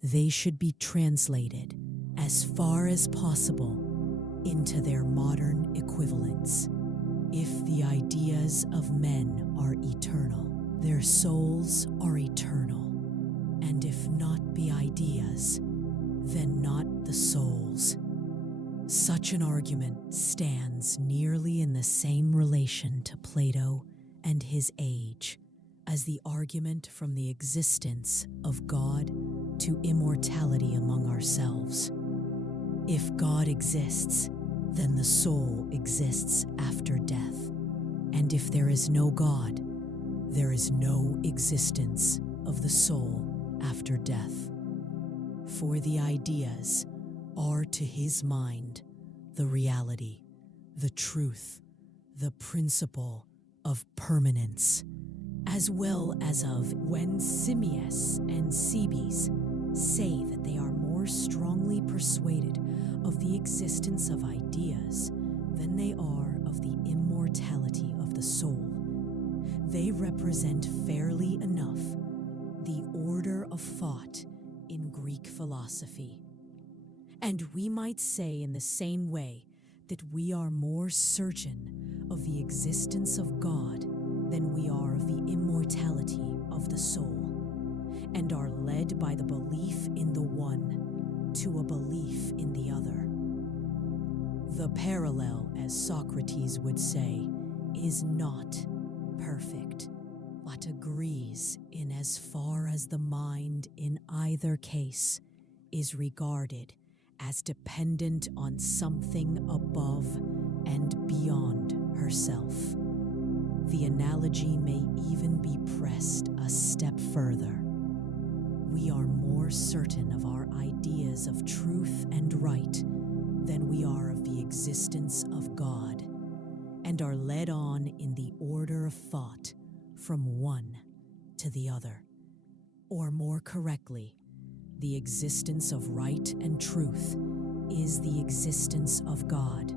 they should be translated, as far as possible, into their modern equivalents. If the ideas of men are eternal, their souls are eternal, and if not the ideas, then not the souls. Such an argument stands nearly in the same relation to Plato and his age as the argument from the existence of God to immortality among ourselves. If God exists, then the soul exists after death, and if there is no God, there is no existence of the soul after death. For the ideas are to his mind the reality, the truth, the principle of permanence, as well as of when Simmias and Cebes say that they are more strongly persuaded of the existence of ideas than they are of the immortality of the soul. They represent fairly enough the order of thought in Greek philosophy. And we might say in the same way that we are more certain of the existence of God than we are of the immortality of the soul, and are led by the belief in the one to a belief in the other. The parallel, as Socrates would say, is not perfect, but agrees in as far as the mind in either case is regarded as dependent on something above and beyond herself. The analogy may even be pressed a step further. We are more certain of our ideas of truth and right than we are of the existence of God, and are led on in the order of thought from one to the other. Or more correctly, the existence of right and truth is the existence of God,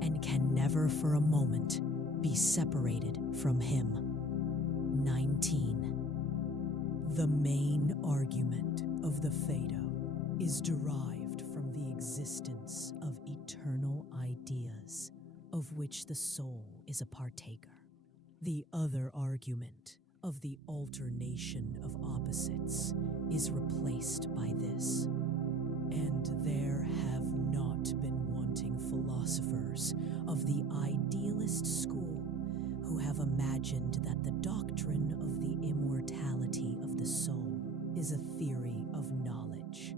and can never for a moment be separated from him. 19. The main argument of the Phaedo is derived from the existence of eternal ideas, of which the soul is a partaker. The other argument of the alternation of opposites is replaced by this. And there have not been wanting philosophers of the idealist school who have imagined that the doctrine of the immortality of the soul is a theory of knowledge,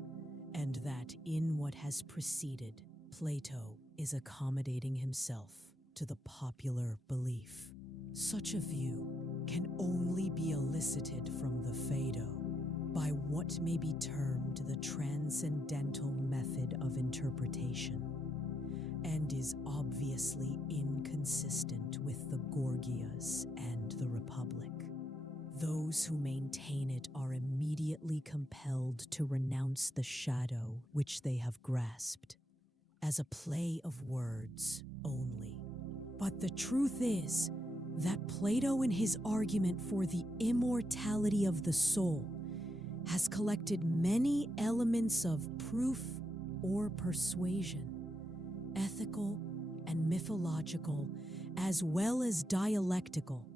and that in what has preceded, Plato is accommodating himself to the popular belief. Such a view can only be elicited from the Phaedo by what may be termed the transcendental method of interpretation, and is obviously inconsistent with the Gorgias and the Republic. Those who maintain it are immediately compelled to renounce the shadow which they have grasped, as a play of words only. But the truth is that Plato, in his argument for the immortality of the soul, has collected many elements of proof or persuasion, ethical and mythological, as well as dialectical,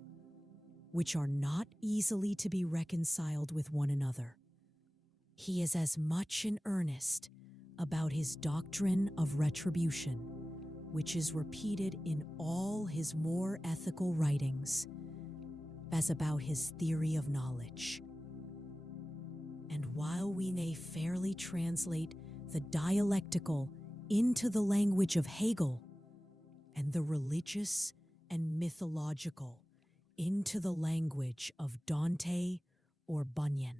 which are not easily to be reconciled with one another. He is as much in earnest about his doctrine of retribution, which is repeated in all his more ethical writings, as about his theory of knowledge. And while we may fairly translate the dialectical into the language of Hegel, and the religious and mythological into the language of Dante or Bunyan,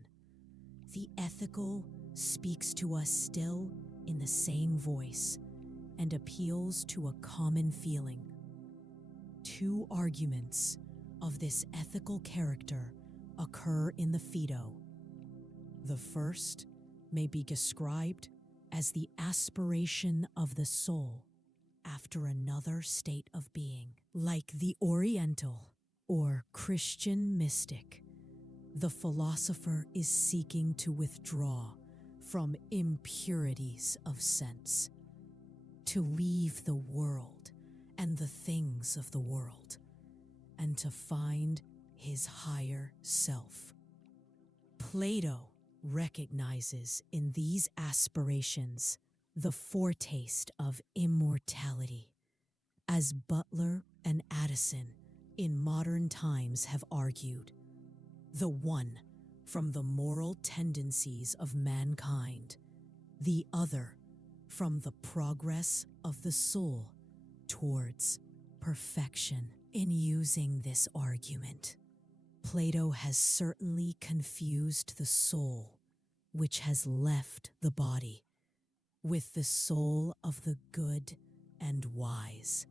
the ethical speaks to us still in the same voice and appeals to a common feeling. Two arguments of this ethical character occur in the Phaedo. The first may be described as the aspiration of the soul after another state of being. Like the Oriental or Christian mystic, the philosopher is seeking to withdraw from impurities of sense, to leave the world and the things of the world, and to find his higher self. Plato recognizes in these aspirations the foretaste of immortality, as Butler and Addison in modern times have argued, the one from the moral tendencies of mankind, the other from the progress of the soul towards perfection. In using this argument, Plato has certainly confused the soul, which has left the body, with the soul of the good and wise.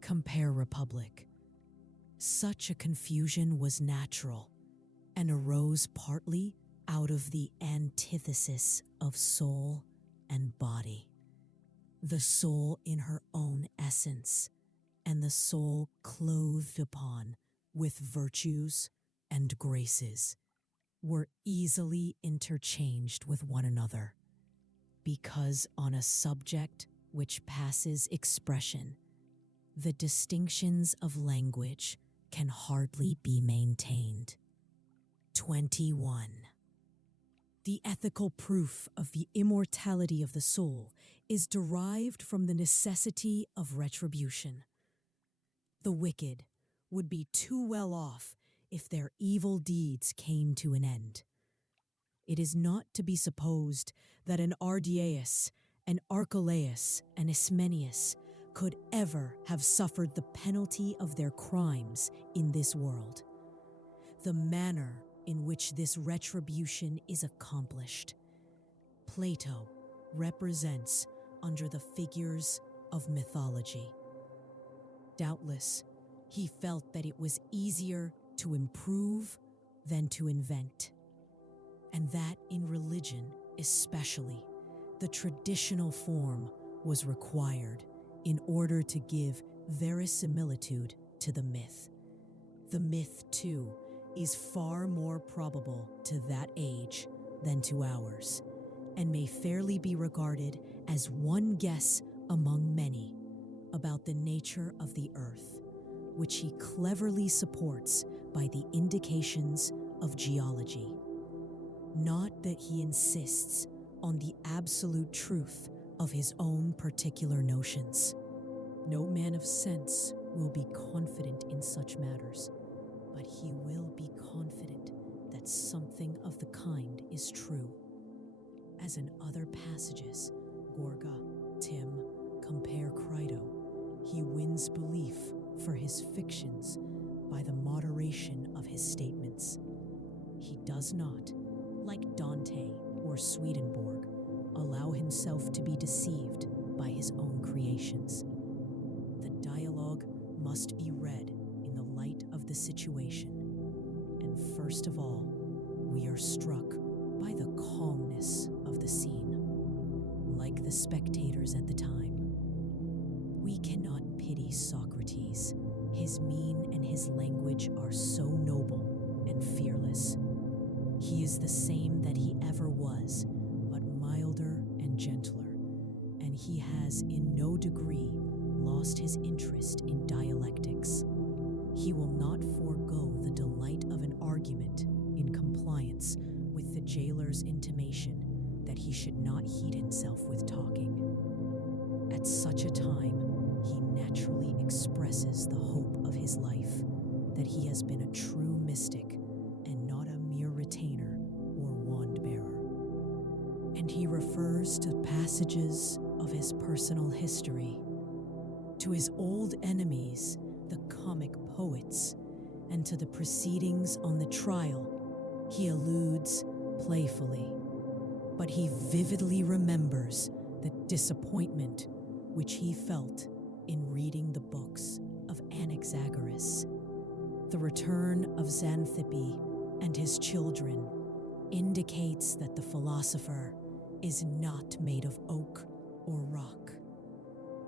Compare Republic. Such a confusion was natural and arose partly out of the antithesis of soul and body. The soul in her own essence, and the soul clothed upon with virtues and graces, were easily interchanged with one another, because on a subject which passes expression, the distinctions of language can hardly be maintained. 21. The ethical proof of the immortality of the soul is derived from the necessity of retribution. The wicked would be too well off if their evil deeds came to an end. It is not to be supposed that an Ardiaeus, an Archelaus, an Ismenias could ever have suffered the penalty of their crimes in this world. The manner in which this retribution is accomplished, Plato represents under the figures of mythology. Doubtless, he felt that it was easier to improve than to invent, and that in religion especially, the traditional form was required in order to give verisimilitude to the myth. The myth, too, is far more probable to that age than to ours, and may fairly be regarded as one guess among many about the nature of the earth, which he cleverly supports by the indications of geology. Not that he insists on the absolute truth of his own particular notions. No man of sense will be confident in such matters, but he will be confident that something of the kind is true. As in other passages, Gorga, Tim, compare Crito, he wins belief for his fictions by the moderation of his statements. He does not, like Dante or Swedenborg, allow himself to be deceived by his own creations. The dialogue must be read in the light of the situation, and first of all, we are struck by the calmness of the scene. Like the spectators at the time, we cannot pity Socrates. His mien and his language are so noble and fearless. He is the same that he ever was, but milder and gentler, and he has in no degree lost his interest in dialectics. He will not forego the delight of an argument in compliance with the jailer's intimation that he should not heat himself with talking. At such a time, he naturally expresses the hope of his life, that he has been a true mystic and not a mere retainer or wand bearer. refers to passages of his personal history. To his old enemies, the comic poets, and to the proceedings on the trial, he alludes playfully. But he vividly remembers the disappointment which he felt in reading the books of Anaxagoras. The return of Xanthippe and his children indicates that the philosopher is not made of oak or rock.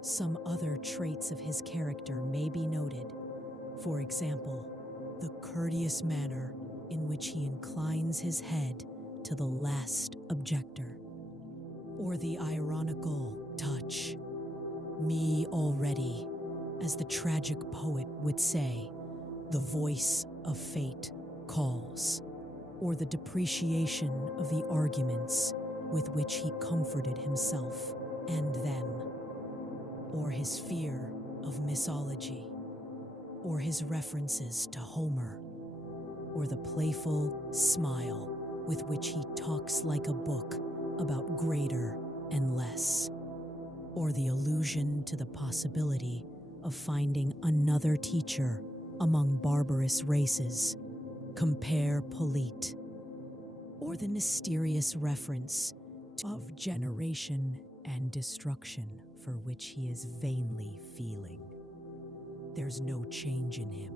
Some other traits of his character may be noted. For example, the courteous manner in which he inclines his head to the last objector, or the ironical touch, "Me already," as the tragic poet would say, "the voice of fate calls," or the depreciation of the arguments with which he comforted himself and them, or his fear of mythology, or his references to Homer, or the playful smile with which he talks like a book about greater and less, or the allusion to the possibility of finding another teacher among barbarous races, compare Polite, or the mysterious reference of generation and destruction for which he is vainly feeling. There's no change in him,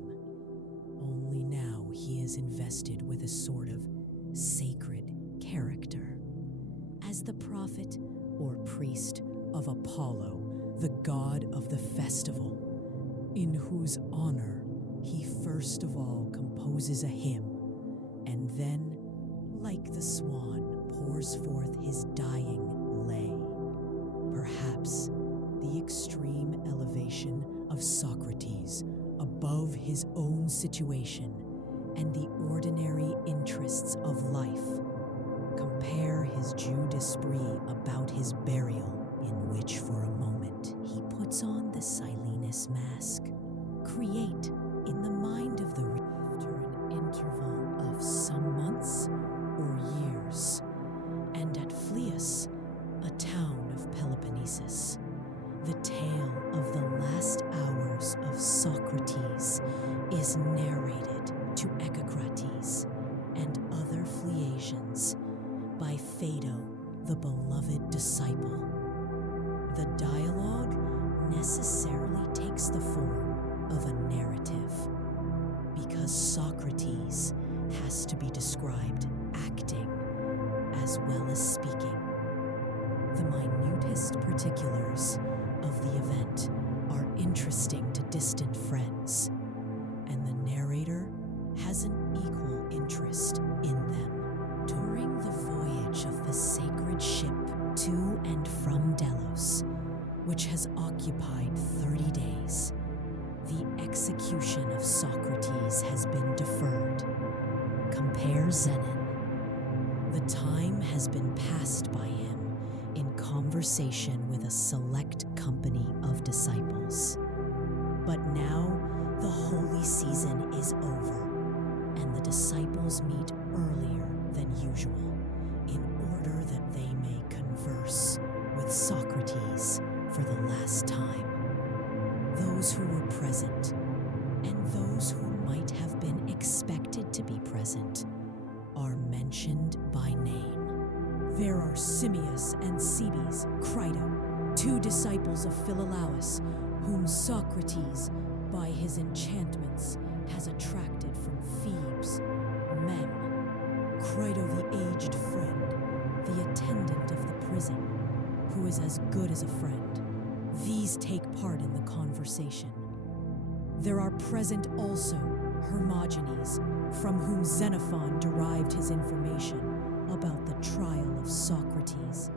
only now he is invested with a sort of sacred character, as the prophet or priest of Apollo, the god of the festival, in whose honor he first of all composes a hymn, and then, like the swan, pours forth his dying lay. Perhaps the extreme elevation of Socrates above his own situation and the ordinary interests of life. Compare his jeu d'esprit about his burial, in which for a moment he puts on the Silenus mask. Create in the mind of the after an interval of some months or years, and at Phlius, a town of Peloponnesus, the tale of the last hours of Socrates is narrated to Echecrates and other Phliasians by Phaedo, the beloved disciple. The dialogue necessarily takes the form of a narrative, because Socrates has to be described acting as well as speaking. The minutest particulars of the event are interesting to distant friends, and the narrator has an equal interest in them. During the voyage of the sacred ship to and from Delos, which has occupied 30 days, the execution of Socrates has been deferred. Compare Zenon. The time has been passed by him in conversation with a select company of disciples. But now the holy season is over, and the disciples meet earlier than usual in order that they may converse with Socrates for the last time. Those who were present, and those who might have been expected to be present, are mentioned by name. There are Simmias and Cebes, Crito, 2 disciples of Philolaus, whom Socrates, by his enchantments, has attracted from Thebes. Mem, Crito the aged friend, the attendant of the prison, who is as good as a friend. These take part in the conversation. There are present also Hermogenes, from whom Xenophon derived his information about the trial of Socrates,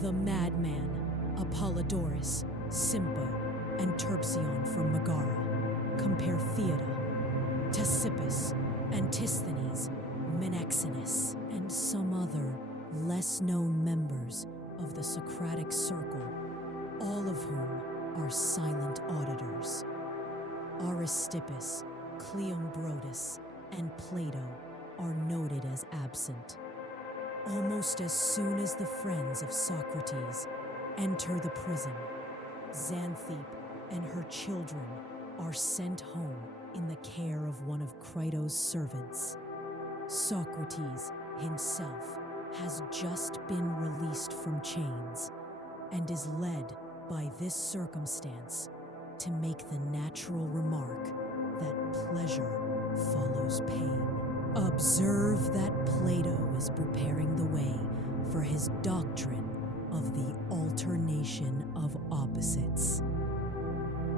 the madman Apollodorus, Simpo, and Terpsion from Megara. Compare Theoda, Ctesippus, Antisthenes, Menexenus, and some other less-known members of the Socratic circle, all of whom are silent auditors. Aristippus, Cleombrotus, and Plato are noted as absent. Almost as soon as the friends of Socrates enter the prison, Xanthippe and her children are sent home in the care of one of Crito's servants. Socrates himself has just been released from chains and is led by this circumstance to make the natural remark that pleasure follows pain. Observe that Plato is preparing the way for his doctrine of the alternation of opposites.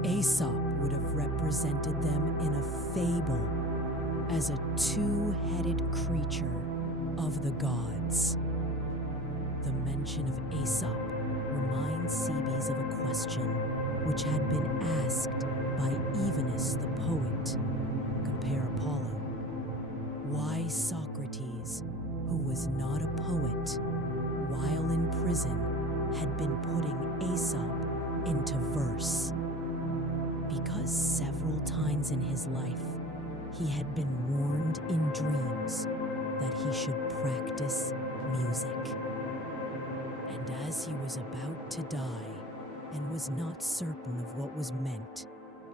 Aesop would have represented them in a fable as a two-headed creature of the gods. The mention of Aesop reminds Cebes of a question which had been asked by Evenus the poet. Compare Apollo. Why Socrates, who was not a poet, while in prison, had been putting Aesop into verse. Because several times in his life, he had been warned in dreams that he should practice music. And as he was about to die and was not certain of what was meant,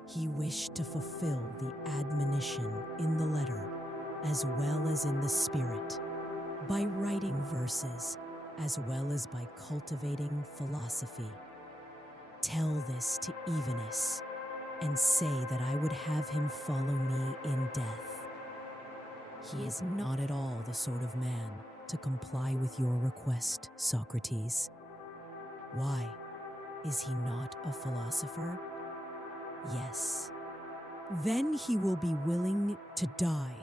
he wished to fulfill the admonition in the letter as well as in the spirit, by writing verses as well as by cultivating philosophy. Tell this to Evenus, and say that I would have him follow me in death. He is not at all the sort of man to comply with your request, Socrates. Why? Is he not a philosopher? Yes. Then he will be willing to die,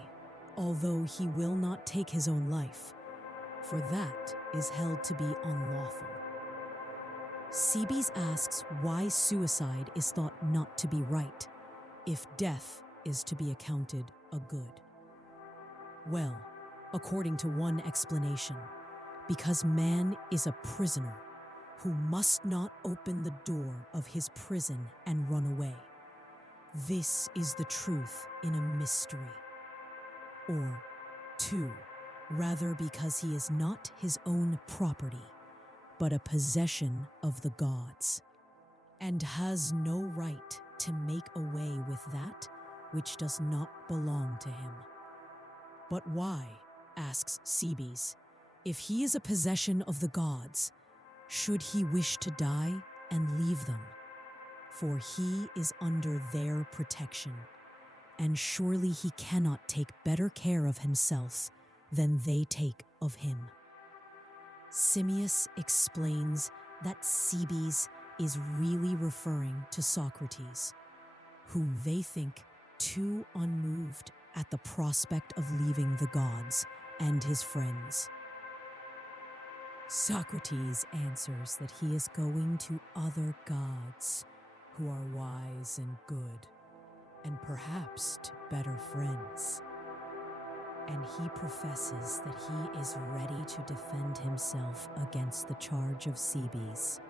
although he will not take his own life, for that is held to be unlawful. Cebes asks why suicide is thought not to be right, if death is to be accounted a good. Well, according to one explanation, because man is a prisoner who must not open the door of his prison and run away. This is the truth in a mystery. Or, two, rather because he is not his own property, but a possession of the gods, and has no right to make away with that which does not belong to him. But why, asks Cebes, if he is a possession of the gods, should he wish to die and leave them? For he is under their protection, and surely he cannot take better care of himself than they take of him. Simmias explains that Cebes is really referring to Socrates, whom they think too unmoved at the prospect of leaving the gods and his friends. Socrates answers that he is going to other gods who are wise and good, and perhaps to better friends. And he professes that he is ready to defend himself against the charge of Cebes.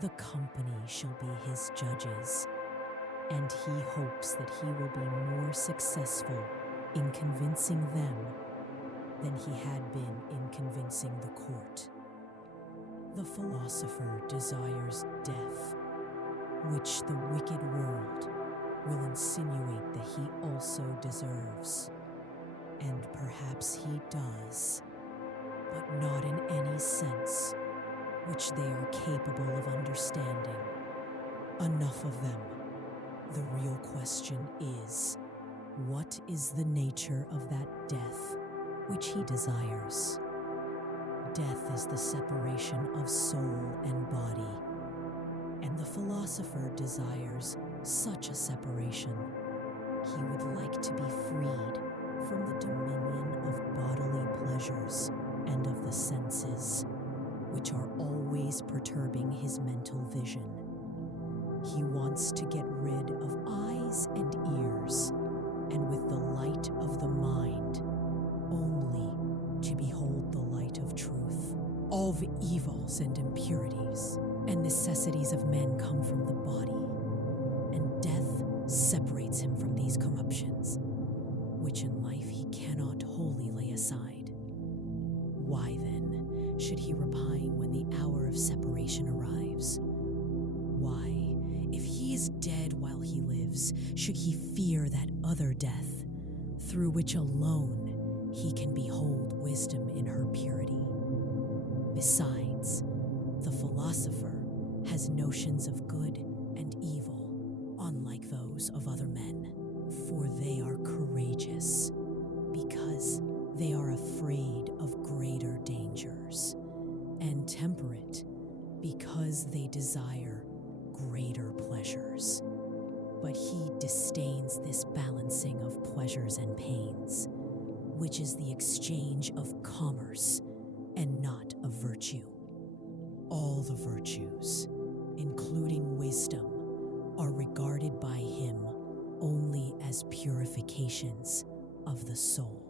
The company shall be his judges, and he hopes that he will be more successful in convincing them than he had been in convincing the court. The philosopher desires death, which the wicked world will insinuate that he also deserves. And perhaps he does, but not in any sense which they are capable of understanding. Enough of them. The real question is, what is the nature of that death which he desires? Death is the separation of soul and body, and the philosopher desires such a separation. He would like to be freed from the dominion of bodily pleasures and of the senses, which are always perturbing his mental vision. He wants to get rid of eyes and ears, and with the light of the mind, only to behold the light of truth. All the evils and impurities and necessities of men come from the body, and death separates him from these corruptions, which in life he cannot wholly lay aside. Why then should he repine when the hour of separation arrives? Why, if he is dead while he lives, should he fear that other death, through which alone he can behold wisdom in her purity? Besides, the philosopher has notions of good and evil, unlike those of other men, for they are courageous, because they are afraid of greater dangers, and temperate, because they desire greater pleasures. But he disdains this balancing of pleasures and pains, which is the exchange of commerce and not of virtue. All the virtues, including wisdom, are regarded by him only as purifications of the soul.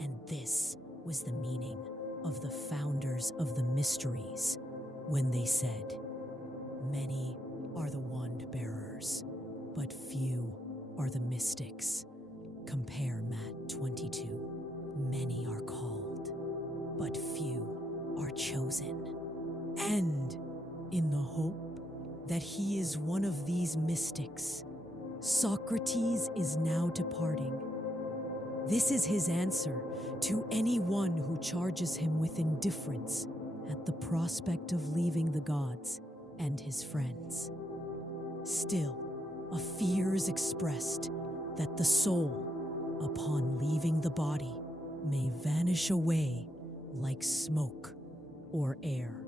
And this was the meaning of the founders of the mysteries when they said, "Many are the wand bearers, but few are the mystics." Compare Matt 22. Many are called, but few are chosen. And in the hope that he is one of these mystics, Socrates is now departing. This is his answer to anyone who charges him with indifference at the prospect of leaving the gods and his friends. Still, a fear is expressed that the soul, upon leaving the body, may vanish away like smoke or air.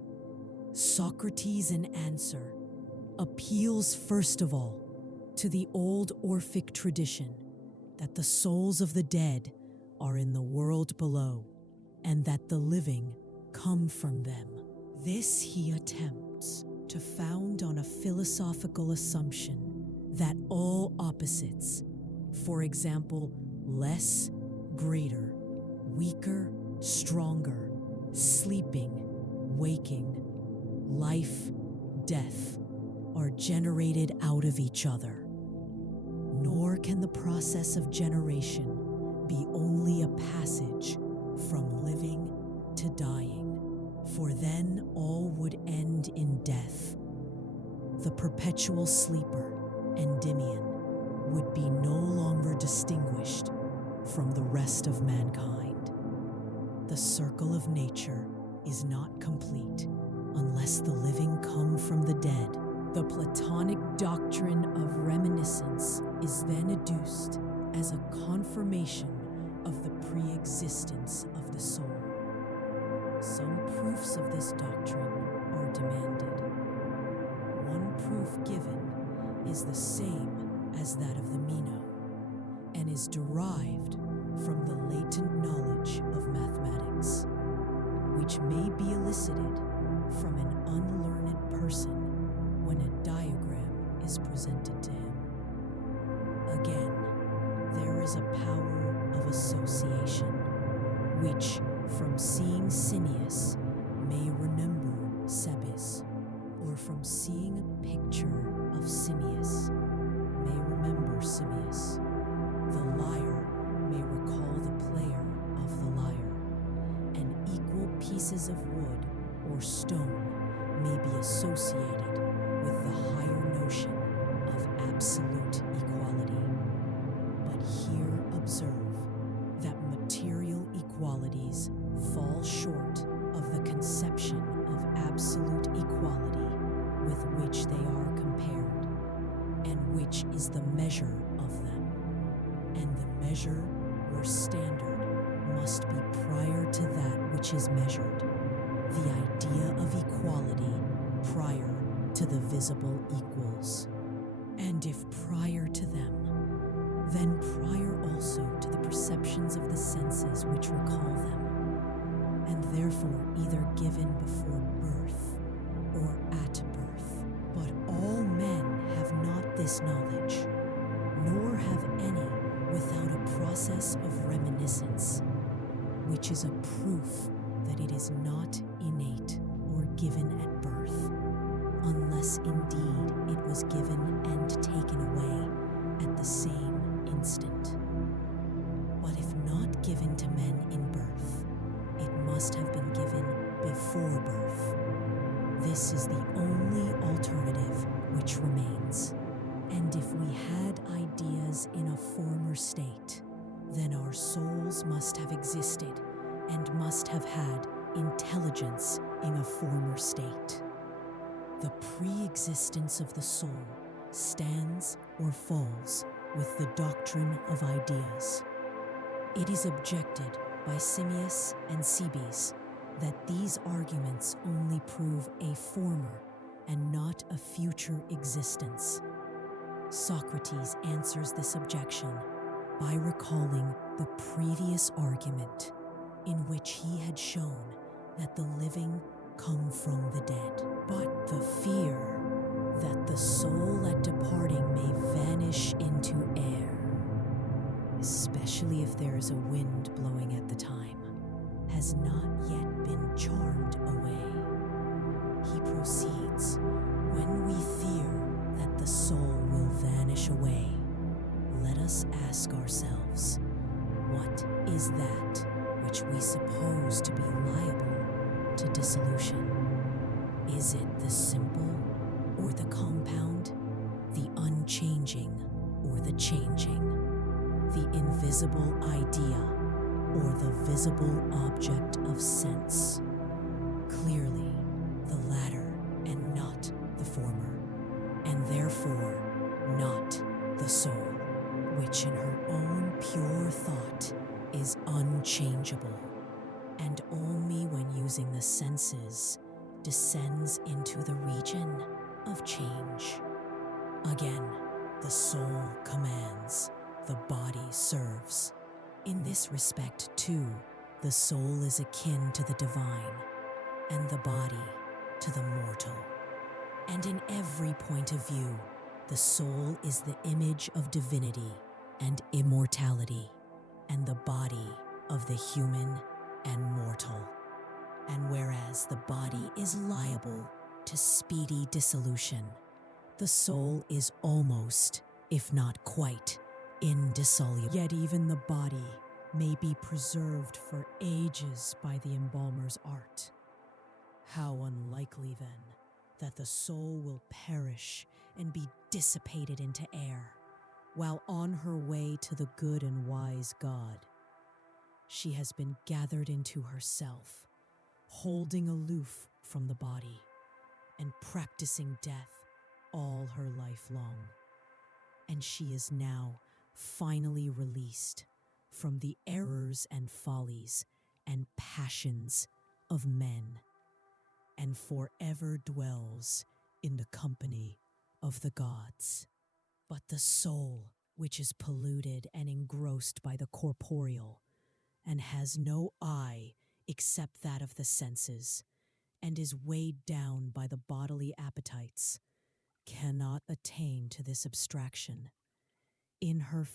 Socrates, in answer, appeals first of all to the old Orphic tradition that the souls of the dead are in the world below, and that the living come from them. This he attempts to found on a philosophical assumption that all opposites, for example, less, greater, weaker, stronger, sleeping, waking, life, death, are generated out of each other. Nor can the process of generation be only a passage from living to dying, for then all would end in death. The perpetual sleeper, Endymion, would be no longer distinguished from the rest of mankind. The circle of nature is not complete unless the living come from the dead. The Platonic doctrine of reminiscence is then adduced as a confirmation of the pre-existence of the soul. Some proofs of this doctrine are demanded. One proof given is the same as that of the Meno, and is derived from the latent knowledge of mathematics, which may be elicited from an unlearned person when a diagram is presented to him. Again, there is a power of association, which, from seeing Cineas, may remember Cebes, or from seeing a picture of Simmias, may remember Simmias. The lyre may recall the player of the lyre, and equal pieces of wood or stone may be associated with the higher notion of absolute equality. But here observe that material equalities fall short of the conception of absolute equality with which they are compared, and which is the measure of them. And the measure or standard must be prior to that which is measured, the idea of equality prior to the visible equals. And if prior to them, then prior also to the perceptions of the senses which recall them, and therefore either given before birth or at birth. But all men have not this knowledge, nor have any without a process of reminiscence, which is a proof that it is not innate or given at birth, unless indeed it was given and taken away at the same instant. But if not given to men in birth, it this is the only alternative which remains. And if we had ideas in a former state, then our souls must have existed and must have had intelligence in a former state. The pre-existence of the soul stands or falls with the doctrine of ideas. It is objected by Simmias and Cebes that these arguments only prove a former and not a future existence. Socrates answers this objection by recalling the previous argument in which he had shown that the living come from the dead. But the fear that the soul at departing may vanish into air, especially if there is a wind blowing at the time, has not yet been charmed away. He proceeds, when we fear that the soul will vanish away, let us ask ourselves, what is that which we suppose to be liable to dissolution? Is it the simple or the compound, the unchanging or the changing, the invisible idea or the visible object of sense? Clearly, the latter and not the former, and therefore not the soul, which in her own pure thought is unchangeable, and only when using the senses descends into the region of change. Again, the soul commands, the body serves. In this respect, too, the soul is akin to the divine, and the body to the mortal. And in every point of view, the soul is the image of divinity and immortality, and the body of the human and mortal. And whereas the body is liable to speedy dissolution, the soul is almost, if not quite, indissoluble. Yet even the body may be preserved for ages by the embalmer's art. How unlikely, then, that the soul will perish and be dissipated into air, while on her way to the good and wise God, she has been gathered into herself, holding aloof from the body and practicing death all her life long. And she is now finally released from the errors and follies and passions of men, and forever dwells in the company of the gods. But the soul, which is polluted and engrossed by the corporeal, and has no eye except that of the senses, and is weighed down by the bodily appetites, cannot attain to this abstraction. In her